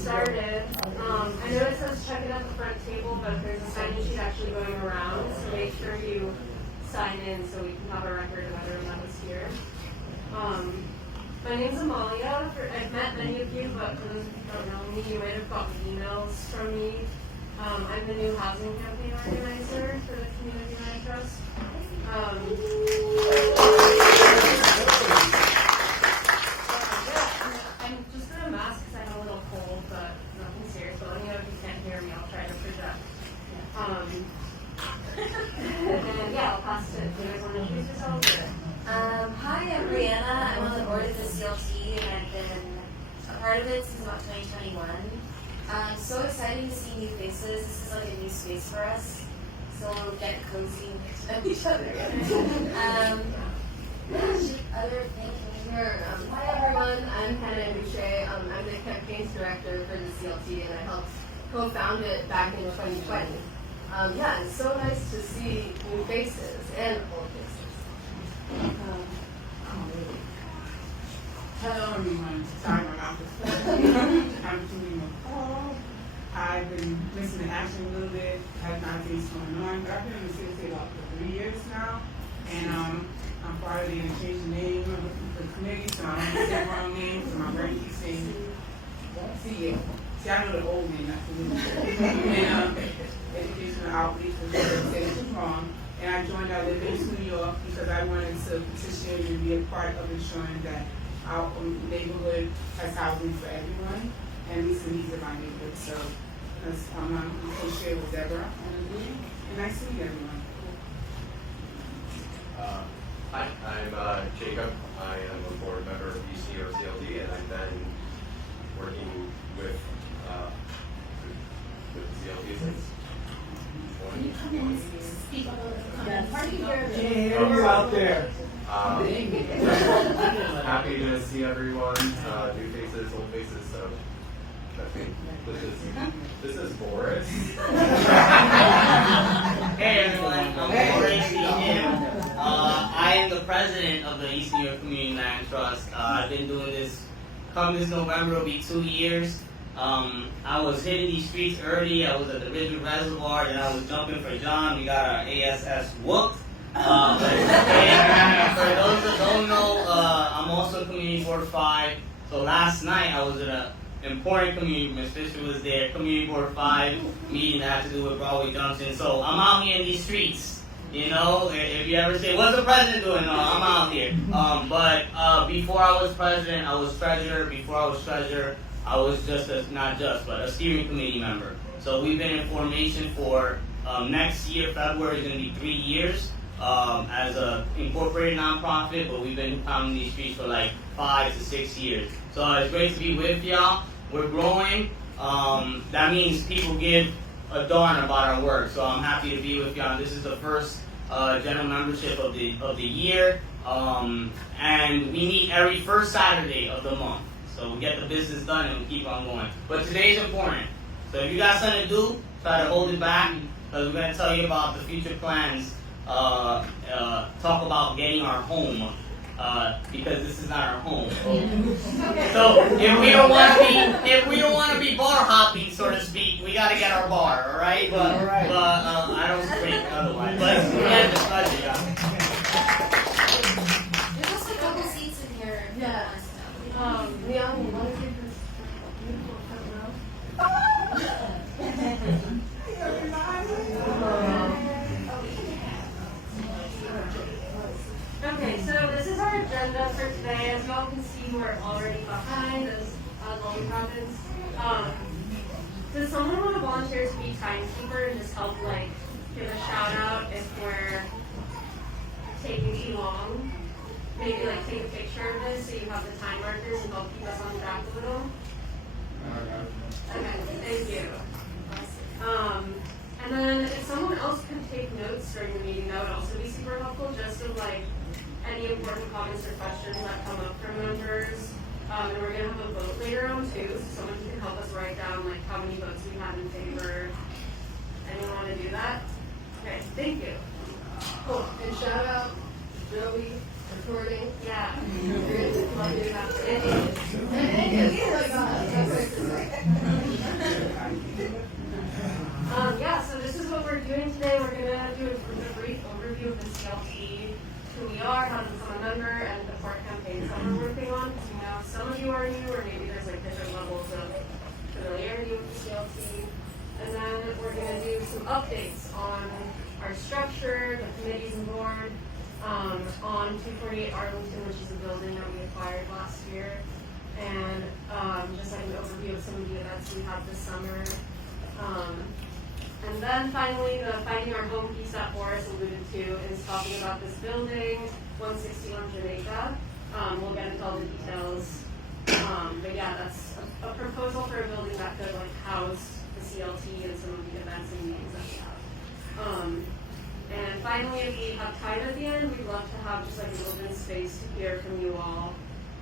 started, I know it says check it at the front table, but there's a sign-in sheet actually going around, so make sure you sign in so we can have a record of everyone that was here. My name's Amalia. I've met many of you, but for those of you who don't know me, you might have gotten emails from me. I'm the new housing campaign organizer for the Community Land Trust. I'm just going to mask because I have a little cold, but nothing serious. But let me know if you can't hear me. I'll try to project. And yeah, I'll pass it. Do you guys want to introduce yourselves? Hi, I'm Brianna. I'm on the board of the CLT, and I've been a part of it since about 2021. So exciting to see new faces. This is like a new space for us, so we'll get cozy and get to know each other. Other things here. Hi everyone, I'm Hannah Boucher. I'm the campaigns director for the CLT, and I helped co-found it back in 2020. Yeah, it's so nice to see new faces and old faces. Hello everyone. Sorry, my mouth is I'm doing McCall. I've been listening to action a little bit, had my things going on, but I've been in the city about for 3 years now, and I'm part of the change the name of the committee, so I don't say the wrong name, so my brain keeps saying, see, I know the old name, not the new name. And educational outreach was saying it was wrong. And I joined our Live in New York because I wanted to petition and be a part of ensuring that our neighborhood has housing for everyone and meets the needs of our neighborhood. So I'm co-chair with Deborah on the group. And nice to meet everyone. Hi, I'm Jacob. I am a board member of East NY CLT, and I've been working with the CLT since 2020. Speak a little bit. Party here. Yeah, you're out there. Happy to see everyone, new faces, old faces. So this is Boris. Hey everyone, I'm Boris. I am the president of the East NY Community Land Trust. I've been doing this. Come this November, it'll be 2 years. I was hitting these streets early. I was at the Ridgewood Reservoir, and I was jumping for John. We got our ASS whooped. And for those that don't know, I'm also Community Board 5. So last night I was at an important community. Ms. Fisher was there. Community Board 5 meeting that had to do with Broadway Junction. So I'm out here in these streets. You know, if you ever say, "What's the president doing?" No, I'm out here. But before I was president, I was treasurer. Before I was treasurer, I was but a steering committee member. So we've been in formation for next year, February is going to be 3 years as a incorporated nonprofit, but we've been pounding these streets for like 5 to 6 years. So it's great to be with y'all. We're growing. That means people give a darn about our work. So I'm happy to be with y'all. This is the first general membership of the year, and we meet every first Saturday of the month. So we get the business done and we keep on going. But today's important. So if you got something to do, try to hold it back, because we're going to tell you about the future plans. Talk about getting our home, because this is not our home. So if we don't want to be bar hopping, so to speak, we got to get our bar, all right? But I don't drink otherwise. But we have this budget, There's also a couple seats in here. Yeah. Leon, you want to take this beautiful front Okay, so this is our agenda for today. As y'all can see, we're already behind, as always happens. Does someone want to volunteer to be timekeeper and just help, like, give a shout out if we're taking too long? Maybe, like, take a picture of this so you have the time markers and help keep us on track a little? Okay, thank you. And then if someone else could take notes during the meeting, that would also be super helpful, just of, like, any important comments or questions that come up from members. And we're going to have a vote later on too, so someone can help us write down like how many votes we have in favor. Anyone want to do that? Okay, thank you. Cool. And shout out Joey recording. Yeah. You're going to do that. Thank you. Thank you. Oh my God. are, how to become a member, and the core campaigns that we're working on. Because we know some of you are new, or maybe there's like different levels of familiarity with the CLT. And then we're going to do some updates on our structure, the committees and board, on 248 Arlington, which is a building that we acquired last year, and just like an overview of some of the events we have this summer. And then finally, the Finding Our Home piece that Boris alluded to is talking about this building, 161 Jamaica. We'll get into all the details. But yeah, that's a proposal for a building that could like house the CLT and some of the events and meetings that we have. And finally, if we have time at the end, we'd love to have just like an open space to hear from you all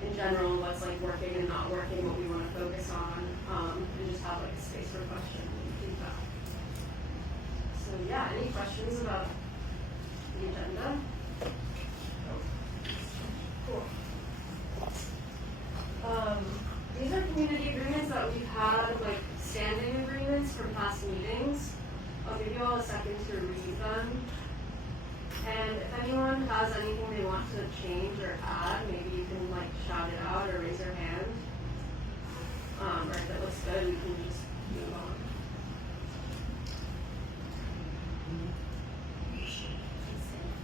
in general, what's like working and not working, what we want to focus on, and just have like a space for questions and feedback. So yeah, any questions about the agenda? Cool. These are community agreements that we've had, like standing agreements from past meetings. I'll give you all a second to read them. And if anyone has anything they want to change or add, maybe you can like shout it out or raise your hand. Or if it looks good, we can just move on.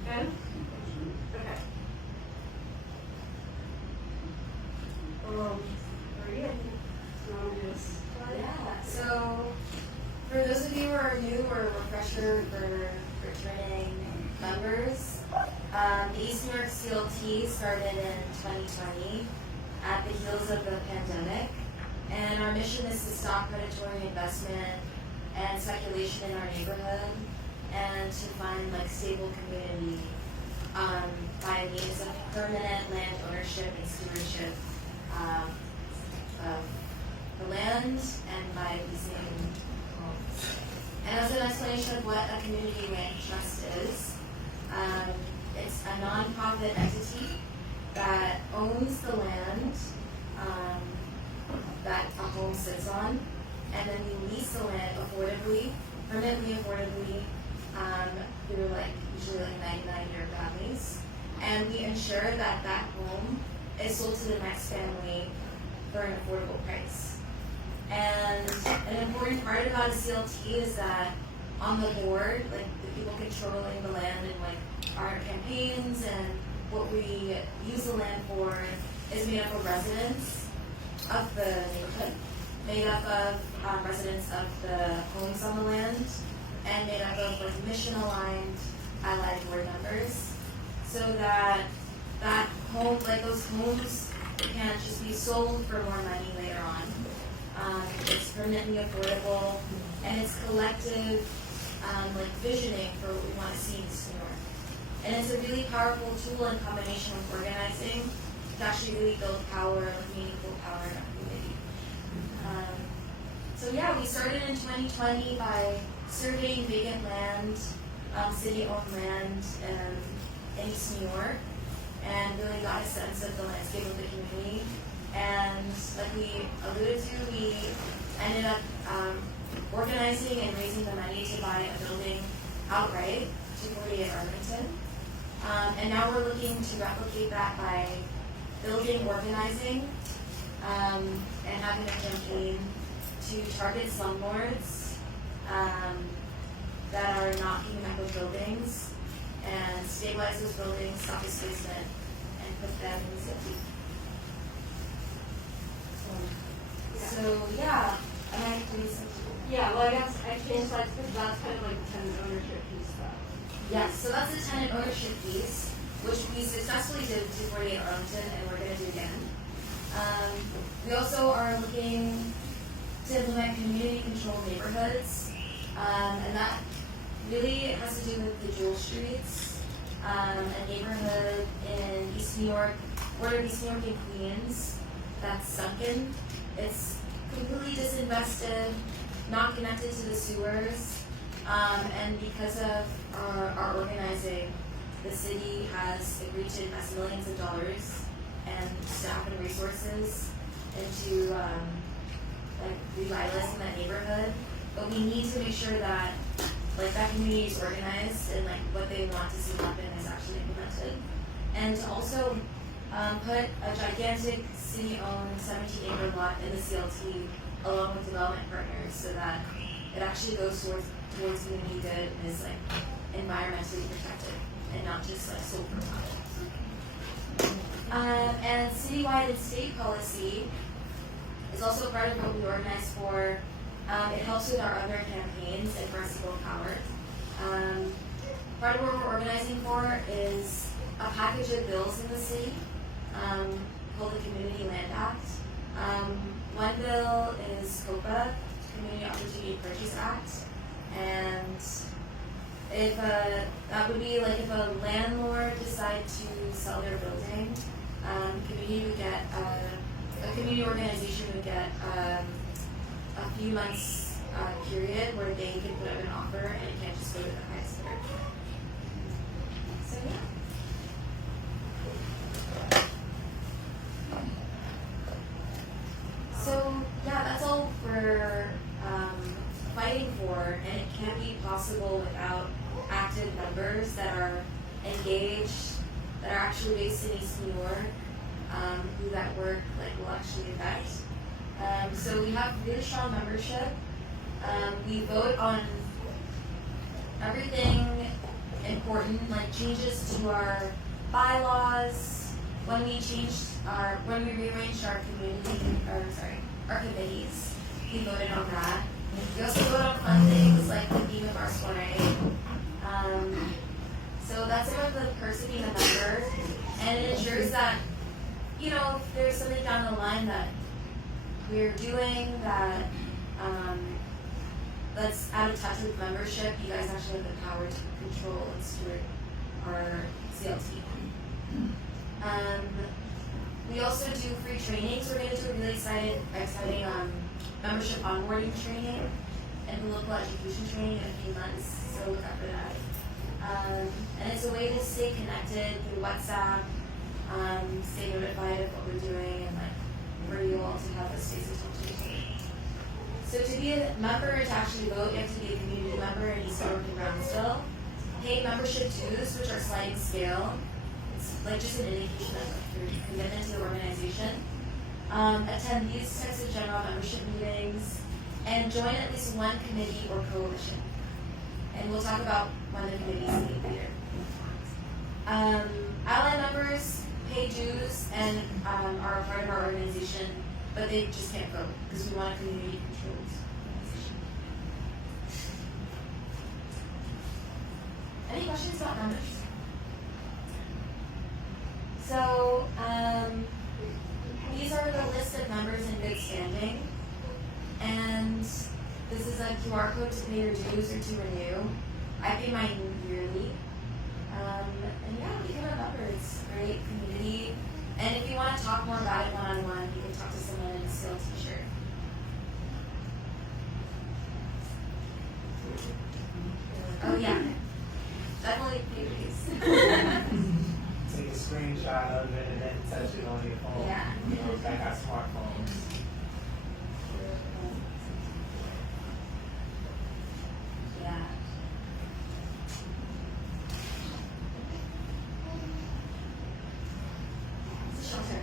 Good? Okay. Maria, do you want to do this? Yeah, so for those of you who are new or refresher for returning members, the East New York CLT started in 2020 at the heels of the pandemic, and our mission is to stop predatory investment and speculation in our neighborhood and to find like stable community by means of permanent land ownership and stewardship of the land and by leasing homes. And as an explanation of what a community land trust is, it's a nonprofit entity that owns the land that a home sits on, and then we lease the land affordably, permanently affordably, through like usually like 99-year families, and we ensure that that home is sold to the next family for an affordable price. And an important part about a CLT is that on the board, like the people controlling the land and like our campaigns and what we use the land for is made up of residents of the neighborhood, made up of residents of the homes on the land, and made up of like mission-aligned allied board members, so that that home, like those homes, can't just be sold for more money later on. It's permanently affordable, and it's collective, like visioning for what we want to see in East New York. And it's a really powerful tool in combination with organizing to actually really build power, like meaningful power in our community. So yeah, we started in 2020 by surveying vacant land, city-owned land in East New York, and really got a sense of the landscape of the community. And like we alluded to, we ended up organizing and raising the money to buy a building outright, 248 Arlington. And now we're looking to replicate that by building, organizing, and having a campaign to target slumlords that are not keeping up with buildings and stabilize those buildings, stop displacement, and put them in safety. So yeah, am I doing something? Yeah, well I guess I changed slides because that's kind of like the tenant ownership piece stuff. Yes, so that's the tenant ownership piece, which we successfully did with 248 Arlington, and we're going to do again. We also are looking to implement community-controlled neighborhoods, and that really has to do with the Jewel Streets, a neighborhood in East New York, border of East New York and Queens, that's sunken. It's completely disinvested, not connected to the sewers, and because of our organizing, the city has agreed to invest millions of dollars and staff and resources into like revitalizing that neighborhood. But we need to make sure that like that community is organized and like what they want to see happen is actually implemented. and to also put a gigantic city-owned 17-acre lot in the CLT along with development partners so that it actually goes towards community good and is like environmentally protected and not just like sold for profit. And citywide and state policy is also part of what we organize for. It helps with our other campaigns and for us to build power. Part of what we're organizing for is a package of bills in the city called the Community Land Act. One bill is COPA, Community Opportunity Purchase Act, and if that would be like if a landlord decided to sell their building, community would get a community organization would get a few months period where they can put up an offer and it can't just go to the highest bidder. So yeah. So yeah, that's all we're fighting for, and it can't be possible without active members that are engaged, that are actually based in East New York, who that work like will actually affect. So we have really strong membership. We vote on everything important, like changes to our bylaws. When we rearranged our our committees, we voted on that. We also vote on fun things like the theme of our soiree. So that's some of the perks of being a member, and it ensures that, you know, if there's something down the line that we're doing that that's out of touch with membership, you guys actually have the power to control and steward our CLT. We also do free trainings. We're going to do a really exciting membership onboarding training and local education training in a few months, so look out for that. And it's a way to stay connected through WhatsApp, stay notified of what we're doing, and like for you all to have a space to talk to each other. So to be a member and to actually vote, you have to be a community member in East York and Brownsville. Pay membership dues, which are sliding scale. It's like just an indication of your commitment to the organization. Attend these types of general membership meetings, and join at least one committee or coalition. And we'll talk about when the committees meet later. Ally members pay dues and are a part of our organization, but they just can't vote because we want a community-controlled organization. Any questions about members? So, these are the list of members in good standing, and this is a QR code to pay your dues or to renew. I pay mine yearly, and yeah, become a member. It's a great community, and if you want to talk more about it one-on-one, you can talk to someone in a CLT shirt. Oh yeah, definitely pay please. Take a screenshot of it and then touch it on your phone. Yeah. You know, I got smartphones. Yeah. Shelter.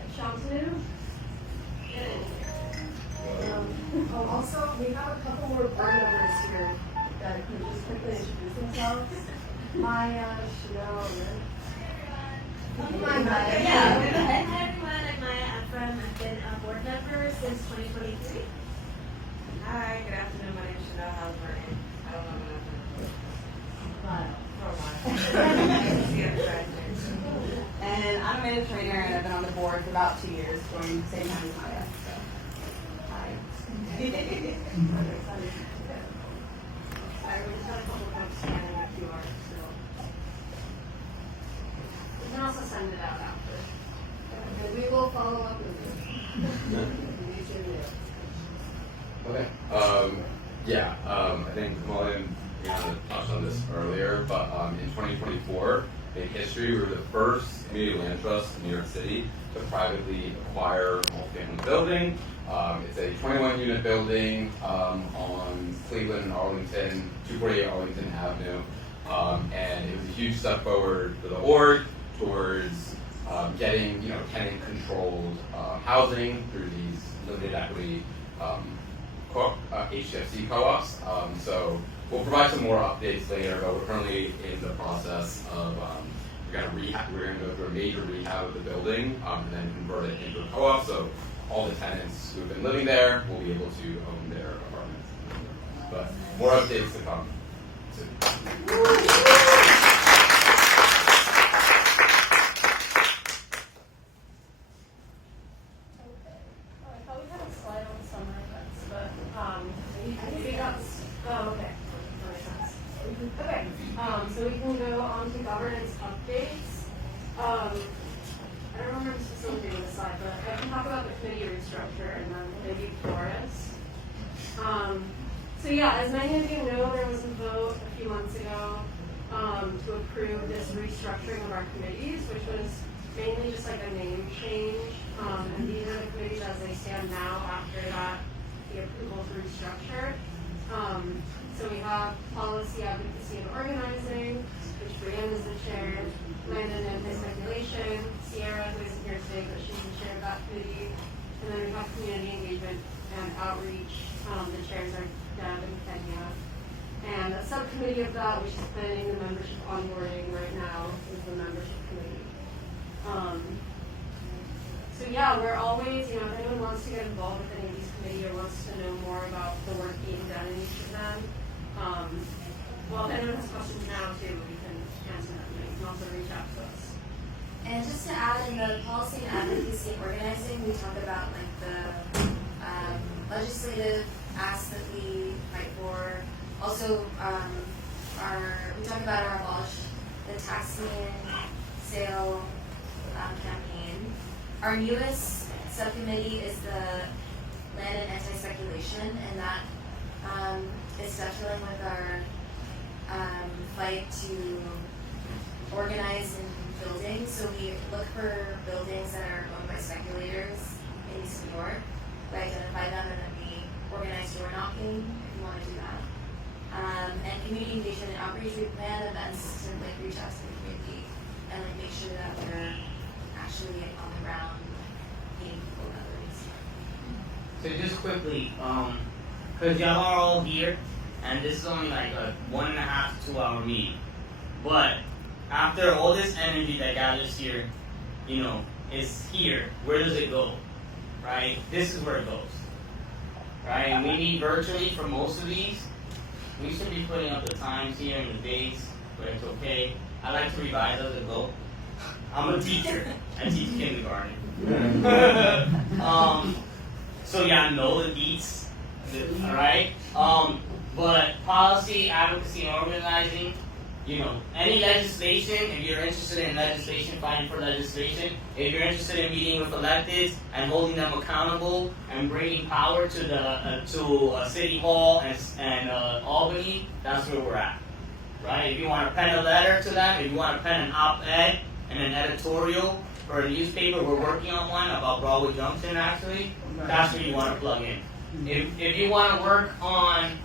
Get in here. Also, we have a couple more board members here that can just quickly introduce themselves. Maya, Chanel, Hi, everyone. I'm Maya Ephraim. I've been a board member since 2023. Hi, good afternoon. My name is Chanel Halliburton. I don't know what And I'm an trainer, and I've been on the board for about 2 years, going the same time as Maya. So, hi. I already had a couple of times scanning the QR, so. You can also send it out after. and we will follow up with you. Okay. I think Mullen touched on this earlier, but in 2024, in history, we were the first community land trust in New York City to privately acquire a multifamily building. It's a 21-unit building on Cleveland and Arlington, 248 Arlington Avenue, and it was a huge step forward for the org towards getting tenant-controlled housing through these limited equity HCFC co-ops. So we'll provide some more updates later, but we're currently in the process of we're going to go through a major rehab of the building and then convert it into a co-op. So all the tenants who've been living there will be able to own their apartments. But more updates to come soon. So we can go on to governance updates. I don't remember facilitating this slide, but I can talk about the committee restructure and then maybe Flores. So yeah, as many of you know, there was a vote a few months ago to approve this restructuring of our committees, which was mainly just like a name change. And these are the committees as they stand now after that, the approval to restructure. So we have policy, advocacy, and organizing, which Brianne is the chair, land and anti-speculation, Sierra, who isn't here today, but she's the chair of that committee. And then we have community engagement and outreach. The chairs are Deb and Kenya. And a subcommittee of that, which is planning the membership onboarding right now, is the membership committee. So yeah, we're always, if anyone wants to get involved with any of these committees or wants to know more about the work being done in each of them, well, if anyone has questions now too, we can answer them. You can also reach out to us. And just to add, in the policy and advocacy and organizing, we talk about like the legislative acts that we fight for. Also, we talk about our abolish the tax lien sale campaign. Our newest subcommittee is the land and anti-speculation, and that is definitely with our fight to organize in buildings. So we look for buildings that are owned by speculators in East New York. We identify them and then we organize door knocking if you want to do that. And community engagement and outreach, we plan events to reach out to the community and make sure that we're actually on the ground meeting people and others. So just quickly, because y'all are all here, and this is only like a 1.5 to 2 hour meeting. But after all this energy that gathers here, is here, where does it go? Right? This is where it goes. Right? And we meet virtually for most of these. We should be putting up the times here and the dates, but it's okay. I like to revise as I go. I'm a teacher. I teach kindergarten. So yeah, I know the deets. Alright? But policy, advocacy, and organizing, any legislation, if you're interested in legislation, fighting for legislation, if you're interested in meeting with electeds and holding them accountable and bringing power to the to City Hall and Albany, that's where we're at. Right? If you want to pen a letter to them, if you want to pen an op-ed and an editorial for a newspaper, we're working on one about Broadway Junction actually, that's where you want to plug in. If you want to work on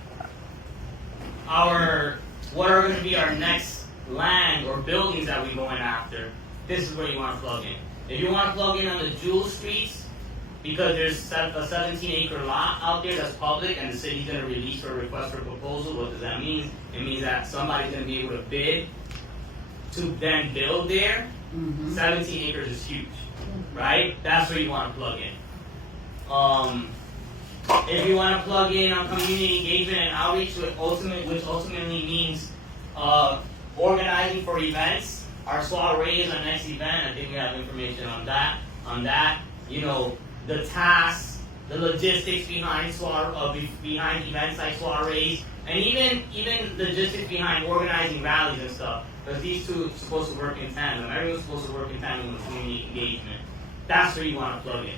what are going to be our next land or buildings that we're going after, this is where you want to plug in. If you want to plug in on the Jewel Streets, because there's a 17-acre lot out there that's public and the city's going to release a request for proposal, what does that mean? It means that somebody's going to be able to bid to then build there. 17 acres is huge, right? That's where you want to plug in. If you want to plug in on community engagement and outreach, which ultimately means organizing for events. Our soiree is our next event. I think we have information on that. The tasks, the logistics behind events like soirees, and even logistics behind organizing rallies and stuff. Because these two are supposed to work in tandem. Everyone's supposed to work in tandem with community engagement. That's where you want to plug in.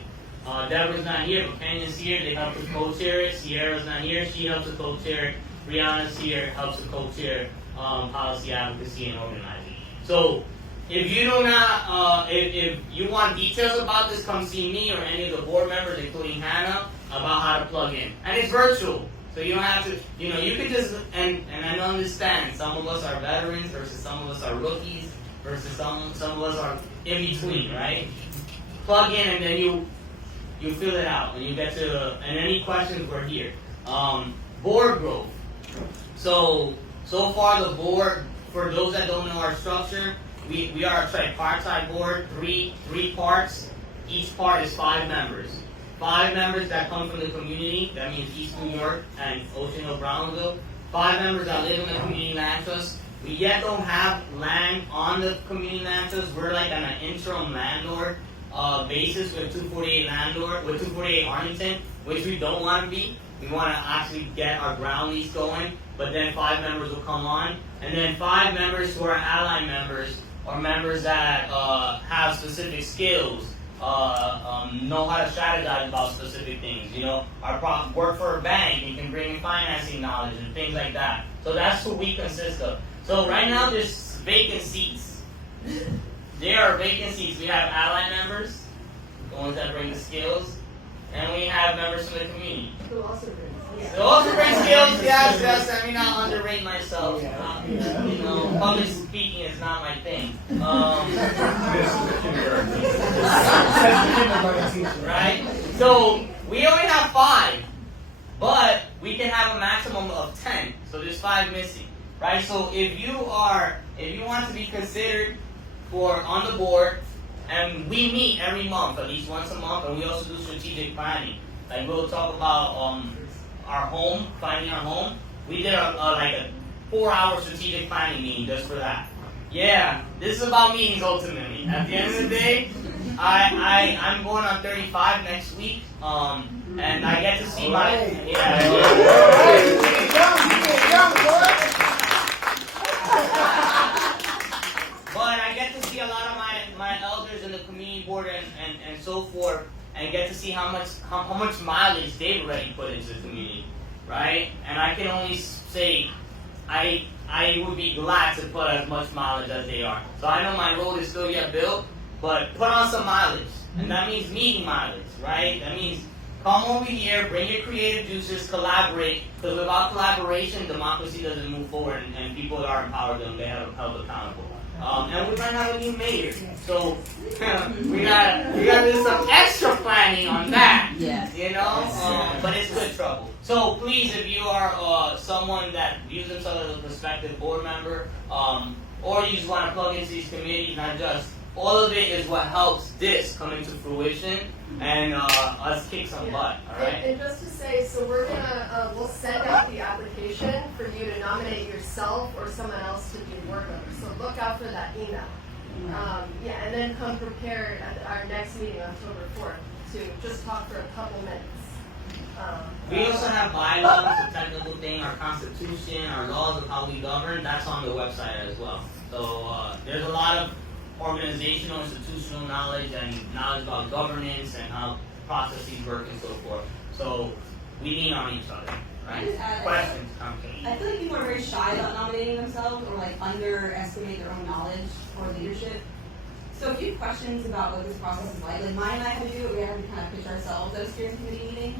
Deborah's not here, but Kenya's here. They help to co-chair it. Sierra's not here. She helps to co-chair it. Brianna's here, helps to co-chair policy advocacy and organizing. So if you do not, if you want details about this, come see me or any of the board members, including Hannah, about how to plug in. And it's virtual, so you don't have to. You could just and I understand some of us are veterans versus some of us are rookies. versus some of us are in between, right? Plug in and then you fill it out and you get to and any questions we're here. Board growth. So far the board, for those that don't know our structure, we are a tripartite board, three parts. Each part is 5 members. 5 members that come from the community, that means East New York and Ocean Hill, Brownville. 5 members that live in the community land trust. We yet don't have land on the community land trust. We're like on an interim landlord basis with 248 Arlington, which we don't want to be. We want to actually get our ground lease going, but then 5 members will come on, and then 5 members who are ally members or members that have specific skills, know how to strategize about specific things. You know, work for a bank, you can bring in financing knowledge and things like that. So that's who we consist of. So right now there's vacant seats. There are vacant seats. We have ally members, the ones that bring the skills, and we have members from the community. Who also brings? So also bring skills, yes, let me not underrate myself. You know, public speaking is not my thing. Right? So we only have 5, but we can have a maximum of 10. So there's 5 missing. Right? So if you want to be considered for on the board, and we meet every month, at least once a month, and we also do strategic planning. Like we'll talk about our home, finding our home. We did a 4-hour strategic planning meeting just for that. Yeah, this is about meetings ultimately. At the end of the day, I'm going on 35 next week, and I get to see my But I get to see a lot of my elders in the community board and so forth, and get to see how much mileage they've already put into the community, right? And I can only say I would be glad to put as much mileage as they are. So I know my road is still yet built, but put on some mileage, and that means meeting mileage, right? That means come over here, bring your creative juices, collaborate, because without collaboration, democracy doesn't move forward, and people that are empowered them, they have held accountable. And we might have a new mayor, so we gotta do some extra planning on that. Yes. You know, but it's good trouble. So please, if you are someone that views themselves as a prospective board member, or you just want to plug into these committees, not just all of it is what helps this come into fruition and us kick some butt. All right. And just to say, so we're gonna we'll send out the application for you to nominate yourself or someone else to be board member. So look out for that email. Yeah, and then come prepared at our next meeting, October 4th, to just talk for a couple minutes. We also have bylaws, a technical thing, our constitution, our laws of how we govern. That's on the website as well. So there's a lot of organizational, institutional knowledge and knowledge about governance and how processes work and so forth. So we lean on each other, right? Questions, comments? I feel like people are very shy about nominating themselves or like underestimate their own knowledge or leadership. So if you have questions about what this process is like Maya and I had to do it, we had to kind of pitch ourselves at a steering committee meeting.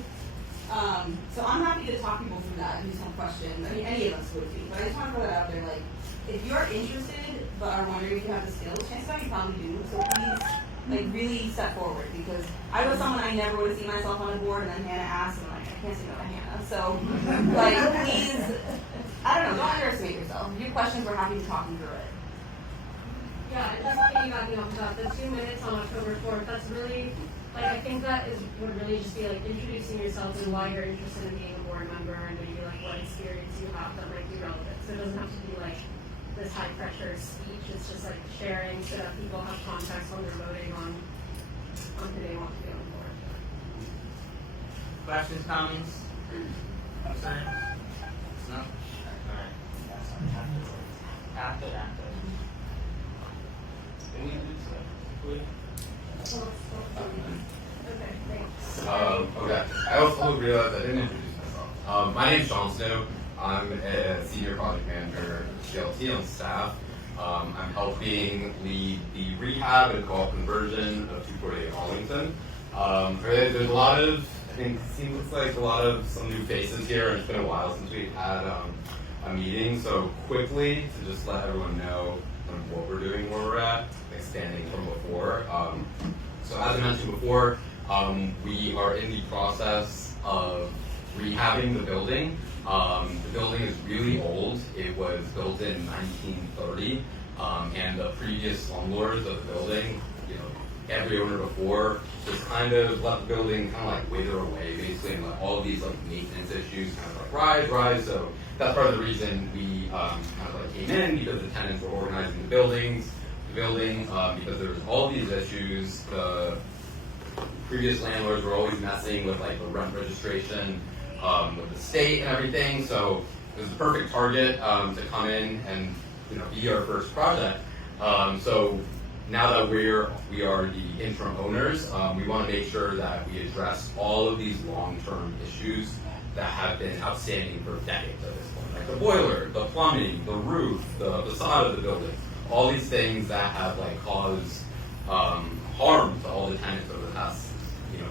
So I'm happy to talk people through that and do some questions. I mean, any of us would be, but I just want to throw that out there. Like, if you're interested but are wondering if you have the skills, chances are you probably do. So please, like, really step forward, because I was someone I never would have seen myself on a board, and then Hannah asked, and I'm like, I can't say no to Hannah. So, like, please, I don't know, don't underestimate yourself. If you have questions, we're happy to talk you through it. Yeah, and just piggybacking off that, the 2 minutes on October 4th, that's really, like, I think that would really just be like introducing yourself and why you're interested in being a board member, and maybe like what experience you have that might be relevant. So it doesn't have to be like this high pressure speech, it's just like sharing so that people have context when they're voting on who they want to be on the board. Questions, comments? Concerns? No? Alright. After. Can we do this? Okay, thanks. Okay. I also realized I didn't introduce myself. My name's Sean Snow. I'm a senior project manager at CLT on staff. I'm helping lead the rehab and co-op conversion of 248 Arlington. There's a lot of, I think, seems like a lot of some new faces here, and it's been a while since we've had a meeting. So quickly, to just let everyone know, kind of what we're doing where we're at, expanding from before. So as I mentioned before, we are in the process of rehabbing the building. The building is really old. It was built in 1930, and the previous slumlords of the building, every owner before just kind of let the building kind of like wither away, basically, and let all of these like maintenance issues kind of like rise. So that's part of the reason we kind of like came in, because the tenants were organizing the building, because there was all these issues. The previous landlords were always messing with like the rent registration with the state and everything. So it was the perfect target to come in and be our first project. So now that we are the interim owners, we want to make sure that we address all of these long-term issues that have been outstanding for decades at this point, like the boiler, the plumbing, the roof, the facade of the building, all these things that have like caused harm to all the tenants over the past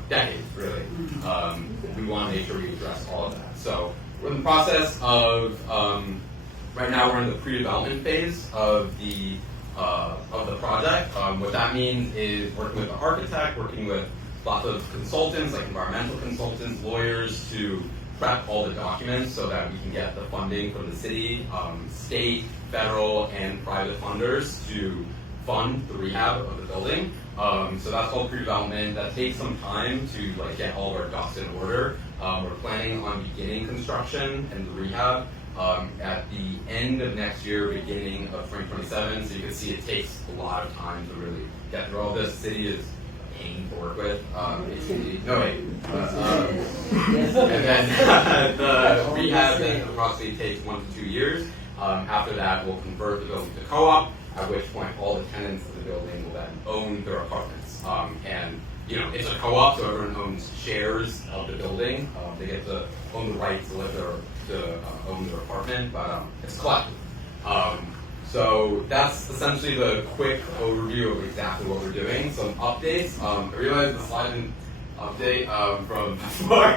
decades, really. We want to make sure we address all of that. So we're in the process of right now we're in the pre-development phase of the project. What that means is working with the architect, working with lots of consultants, like environmental consultants, lawyers, to prep all the documents so that we can get the funding from the city, state, federal, and private funders to fund the rehab of the building. So that's called pre-development. That takes some time to like get all of our ducks in order. We're planning on beginning construction and the rehab at the end of next year, beginning of 2027. So you can see it takes a lot of time to really get through all this. The city is a pain to work with. No wait. And then the rehab then approximately takes 1 to 2 years. After that, we'll convert the building to co-op, at which point all the tenants of the building will then own their apartments. And it's a co-op, so everyone owns shares of the building. They get to own the right to live there, to own their apartment, but it's collective. So that's essentially the quick overview of exactly what we're doing. Some updates. I realize the slide didn't update from before,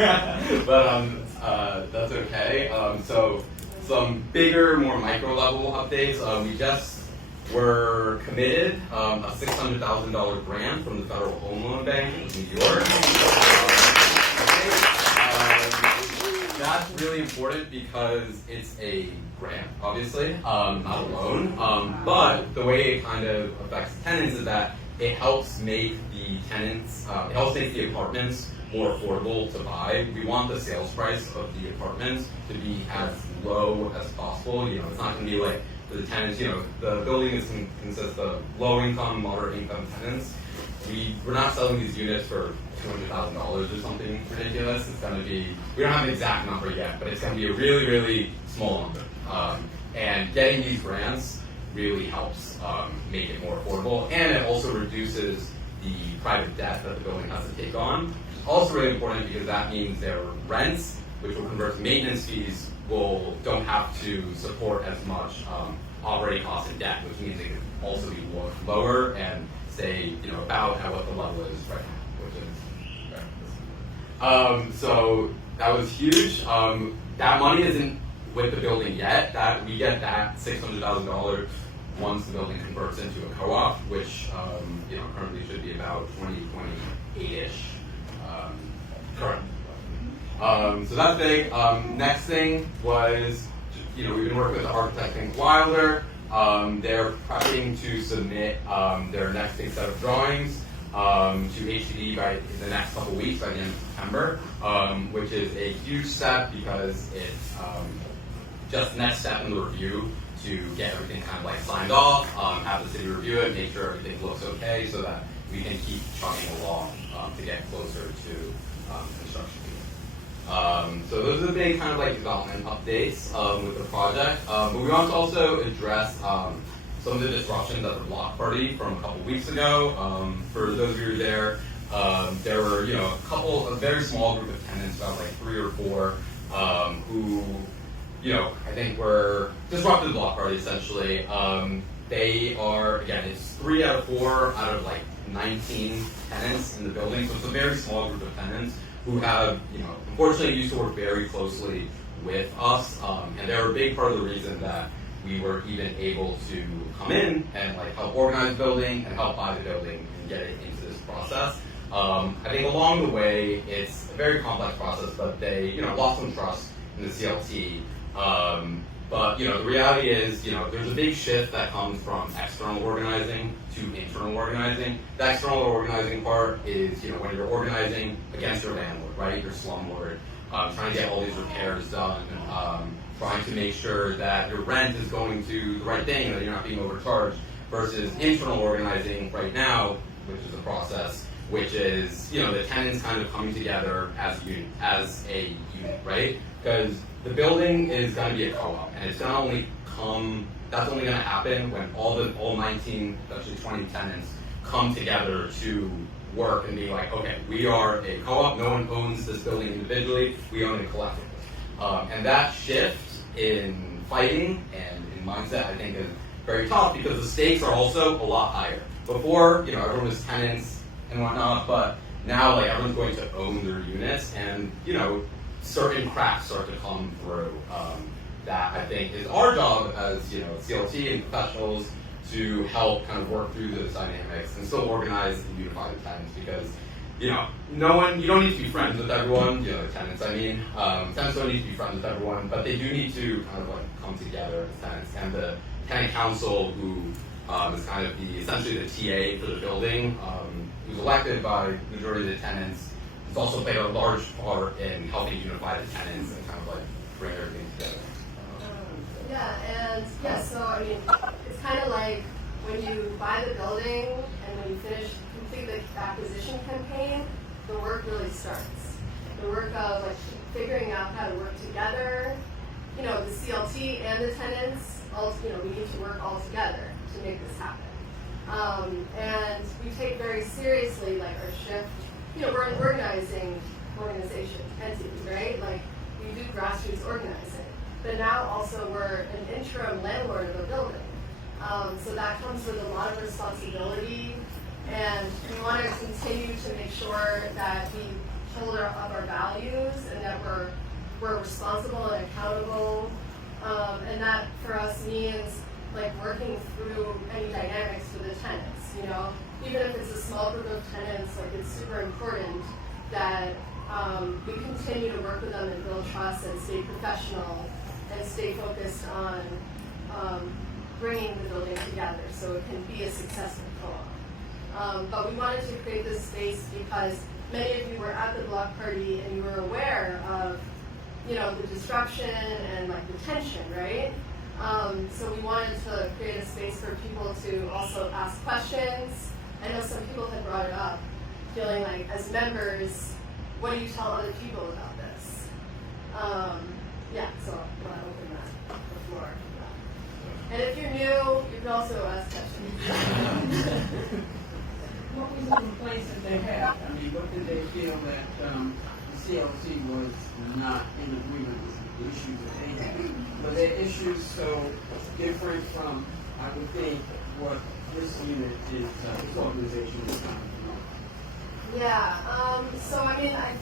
but that's okay. So some bigger, more micro level updates. We just were committed a $600,000 grant from the Federal Home Loan Bank of New York. That's really important because it's a grant, obviously, not a loan. But the way it kind of affects tenants is that it helps make the tenants, it helps make the apartments more affordable to buy. We want the sales price of the apartments to be as low as possible. It's not going to be like for the tenants, the building consists of low income, moderate income tenants. We're not selling these units for $200,000 or something ridiculous. It's going to be, we don't have an exact number yet, but it's going to be a really, really small number. And getting these grants really helps make it more affordable, and it also reduces the private debt that the building has to take on. It's also really important because that means their rents, which will convert to maintenance fees, don't have to support as much operating costs and debt, which means they can also be lower and stay, about at what the level is right now, which is right. So that was huge. That money isn't with the building yet. That we get that $600,000 once the building converts into a co-op, which currently should be about 2028-ish currently. So that's big. Next thing was, we've been working with the architect Think Wilder. They're prepping to submit their next big set of drawings to HCD by the next couple weeks, by the end of September, which is a huge step because it's just the next step in the review to get everything kind of like signed off, have the city review it, make sure everything looks okay, so that we can keep chugging along to get closer to construction. So those are the big kind of like development updates with the project. But we want to also address some of the disruptions at the block party from a couple weeks ago. For those of you who were there were a very small group of tenants, about like 3 or 4, who I think were disrupted the block party essentially. They are, again, it's 3 out of 4 out of like 19 tenants in the building, so it's a very small group of tenants who have, unfortunately used to work very closely with us, and they're a big part of the reason that we were even able to come in and like help organize the building and help buy the building and get it into this process. I think along the way, it's a very complex process, but they, lost some trust in the CLT. But, the reality is, there's a big shift that comes from external organizing to internal organizing. The external organizing part is, when you're organizing against your landlord, right, your slumlord, trying to get all these repairs done, trying to make sure that your rent is going to the right thing, that you're not being overcharged, versus internal organizing right now, which is a process, which is, the tenants kind of coming together as a unit, right? Because the building is going to be a co-op, and it's going to only that's only going to happen when all 19, actually 20 tenants come together to work and be like, okay, we are a co-op, no one owns this building individually, we own it collectively. And that shift in fighting and in mindset, I think, is very tough because the stakes are also a lot higher. Before, everyone was tenants and whatnot, but now, like, everyone's going to own their units, and, certain cracks start to come through. That I think is our job as, CLT and professionals to help kind of work through those dynamics and still organize and unify the tenants, because, you don't need to be friends with everyone, the tenants, tenants don't need to be friends with everyone, but they do need to kind of like come together as tenants. And the tenant council, who is kind of essentially the TA for the building, who's elected by the majority of the tenants, has also played a large part in helping unify the tenants and kind of like bring everything together. So it's kind of like when you buy the building and when you complete the acquisition campaign, the work really starts. The work of like figuring out how to work together. The CLT and the tenants, we need to work all together to make this happen. And we take very seriously like our shift. We're an organization entity, right? Like we do grassroots organizing, but now also we're an interim landlord of a building. So that comes with a lot of responsibility, and we want to continue to make sure that we hold up our values and that we're responsible and accountable. And that for us means like working through any dynamics for the tenants. Even if it's a small group of tenants, like it's super important that we continue to work with them and build trust and stay professional and stay focused on bringing the building together so it can be a successful co-op. But we wanted to create this space because many of you were at the block party and you were aware of, the disruption and like the tension, right? So we wanted to create a space for people to also ask questions. I know some people had brought it up, feeling like as members, what do you tell other people about this? So I want to open the floor. And if you're new, you can also ask questions. What was the complaints that they had? What did they feel that the CLC was not in agreement with the issues that they had? Were their issues so different from, I would think, what this unit is, this organization is trying to promote? I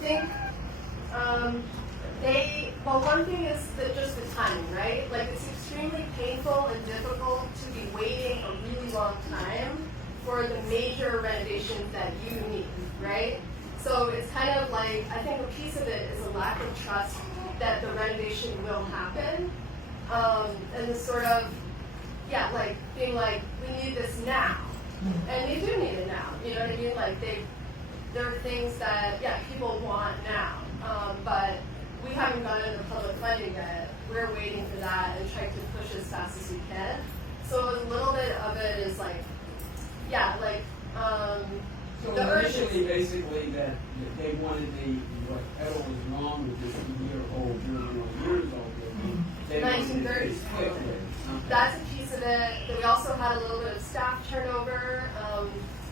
think one thing is that just the timing, right? Like it's extremely painful and difficult to be waiting a really long time for the major renovations that you need, right? So it's kind of like, I think a piece of it is a lack of trust that the renovation will happen. And the sort of, like being like, we need this now. And you do need it now, you know what I mean? Like there are things that, people want now. But we haven't gotten into public funding yet. We're waiting for that and trying to push as fast as we can. So a little bit of it is like, So the initially, urgency. basically, that they wanted whatever was wrong with this year-old building or years-old building, they wanted it to be 1930s. fixed. Okay. That's a piece of it. We also had a little bit of staff turnover.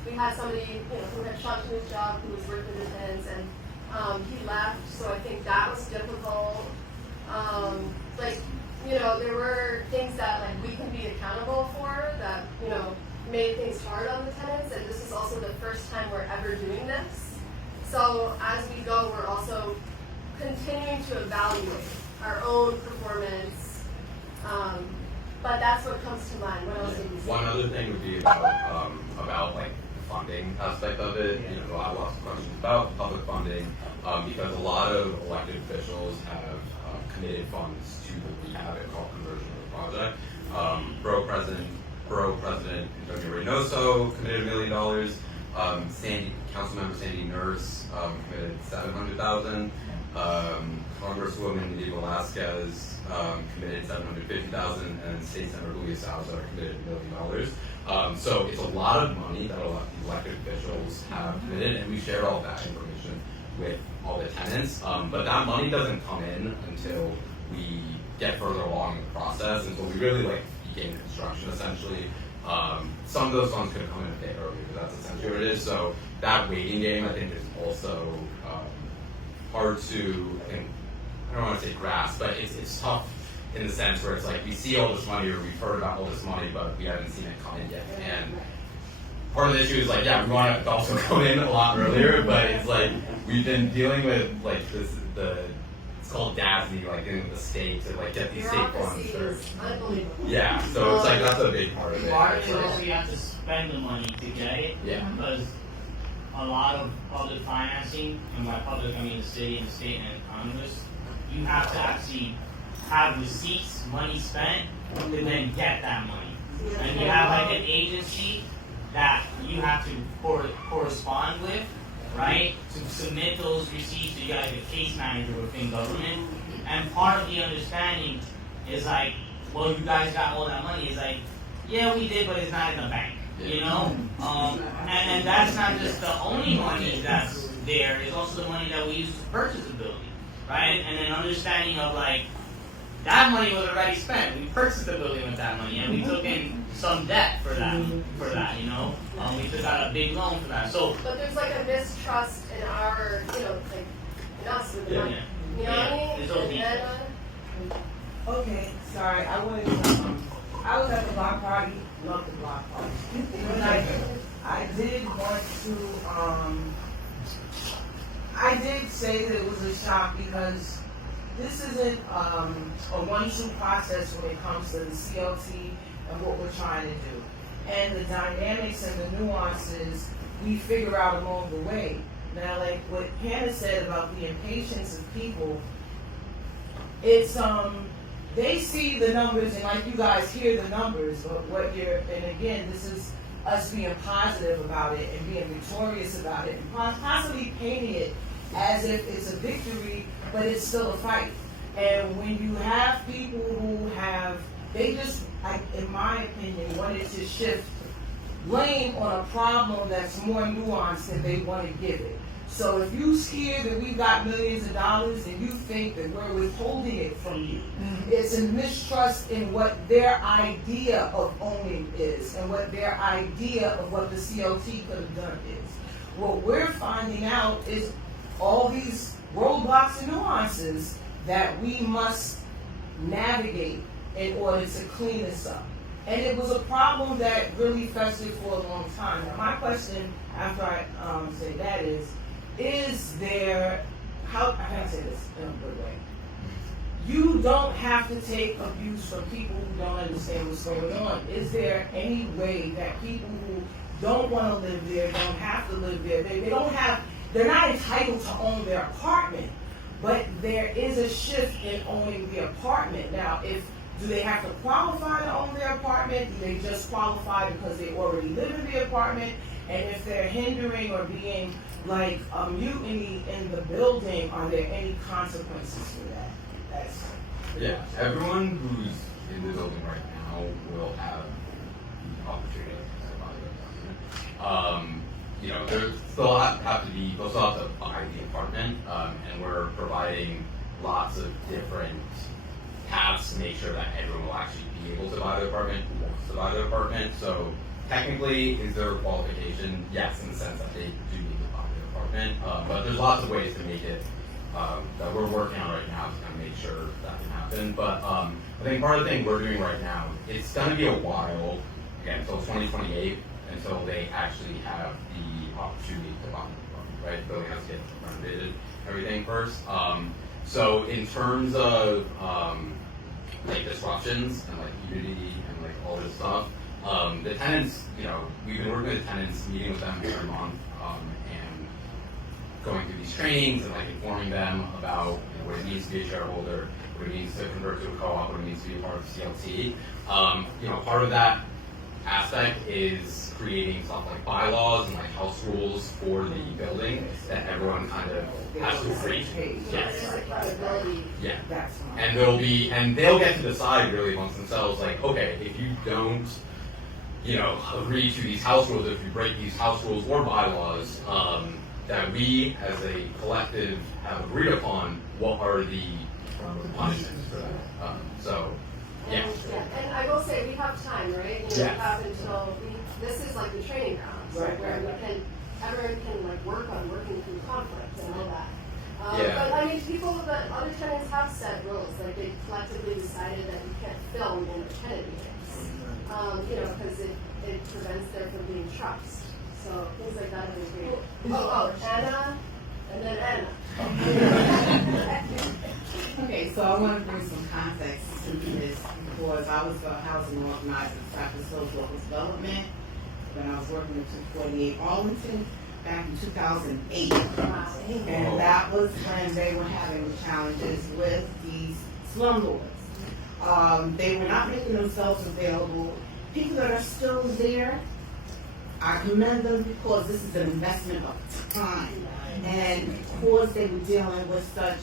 We had somebody, who had shunned his job, who was working with tenants, and he left. So I think that was difficult. There were things that we can be accountable for that made things hard on the tenants. And this is also the first time we're ever doing this. So as we go, we're also continuing to evaluate our own performance. But to mind. What else did you say? One other thing would be about like the funding aspect of it. You know, I have lots of questions about public funding because a lot of elected officials have committed funds to the rehab and call conversion of the project. Borough President Antonio Reynoso committed $1 million. Councilmember Sandy Nurse committed $700,000. Congresswoman Nydia Velasquez committed $750,000, and State Senator Luis Salazar committed $1 million. So it's a lot of money that a lot of these elected officials have committed, and we shared all that information with all the tenants. But that money doesn't come in until we get further along in the process, and so we really begin construction essentially. Some of those funds could come in a bit earlier, but that's essentially what it is. So that waiting game, I think, is also hard to, I don't want to say grasp, but it's tough in the sense where it's like we see all this money or we've heard about all this money, but we haven't seen it come in yet. And part of the issue is we want it to also come in a lot earlier, but it's like we've been dealing with it's called DASNY, dealing with the state to get these state funds. Unbelievable. Yeah, so it's that's a big part of it. Part of it is we have to spend the money to get it. Yeah. Because a lot of public financing, and by public I mean the city and the state and Congress, you have to actually have receipts, money spent, to then get that money. And you have an agency that you have to correspond with, right? To submit those receipts to you guys, a case manager within government. And part of the understanding is well, you guys got all that money. It's yeah, we did, but it's not in the bank. You know? And that's not just the only money that's there, it's also the money that we use to purchase the building. Right? And then understanding of that money was already spent. We purchased the building with that money, and we took in some debt for that. You know, we took out a big loan for that. So, But there's a mistrust in our, in us with the money. You know what I mean? It's okay. And then, Okay, sorry, I was at the block party, love the block party. But I did want to, I did say that it was a shock because this isn't a 1-2 process when it comes to the CLT and what we're trying to do. And the dynamics and the nuances we figure out along the way. Now, what Hannah said about the impatience of people, it's, they see the numbers and you guys hear the numbers, but and again, this is us being positive about it and being victorious about it and possibly painting it as if it's a victory, but it's still a fight. And when you have people who they just, in my opinion, wanted to shift blame on a problem that's more nuanced than they want to give it. So if you hear that we've got millions of dollars and you think that we're withholding it from you, it's a mistrust in what their idea of owning is and what their idea of what the CLT could have done is. What we're finding out is all these roadblocks and nuances that we must navigate in order to clean this up. And it was a problem that really festered for a long time. Now my question after I say that is there, how can I say this in a good way? You don't have to take abuse from people who don't understand what's going on. Is there any way that people who don't want to live there, don't have to live there, they're not entitled to own their apartment, but there is a shift in owning the apartment. Now, do they have to qualify to own their apartment? Do they just qualify because they already live in the apartment? And if they're hindering or being a mutiny in the building, are there any consequences for that? Yeah, everyone who's in the building right now will have the opportunity to buy their apartment. They'll still have to buy the apartment, and we're providing lots of different paths to make sure that everyone will actually be able to buy their apartment who wants to buy their apartment. So technically, is there a qualification? Yes, in the sense that they do need to buy their apartment, but there's lots of ways to make it that we're working on right now to kind of make sure that can happen. But I think part of the thing we're doing right now, it's going to be a while, again, until 2028, until they actually have the opportunity to buy the apartment, right? The building has to get renovated, everything first. So in terms of like disruptions and like unity and like all this stuff. The tenants, we've been working with tenants, meeting with them every month, and going through these trainings and like informing them about what it means to be a shareholder, what it means to convert to a co-op, what it means to be a part of CLT. Part of that aspect is creating stuff like bylaws and like house rules for the building that everyone kind of has to agree to. Yes. Yeah. That's fine. And they'll get to decide really amongst themselves, like, okay, if you don't, agree to these house rules, if you break these house rules or bylaws, that we as a collective have agreed upon, what are the punishments for that? Yeah. And I will say, we have time, right? We have until, this is like the training ground, Right. where everyone can like work on working through conflict and all that. Yeah. But I mean, other tenants have set rules, like they collectively decided that you can't film in the tenant meetings. Because it prevents there from being trucks. So things like that have been great. Anna, and then Anna. Okay, so I want to bring some context to this because I was a housing organizer for social local development when I was working at 248 Arlington back in 2008. And that was when they were having challenges with these slumlords. They were not making themselves available. People that are still there, I commend them because this is an investment of time. And because they were dealing with such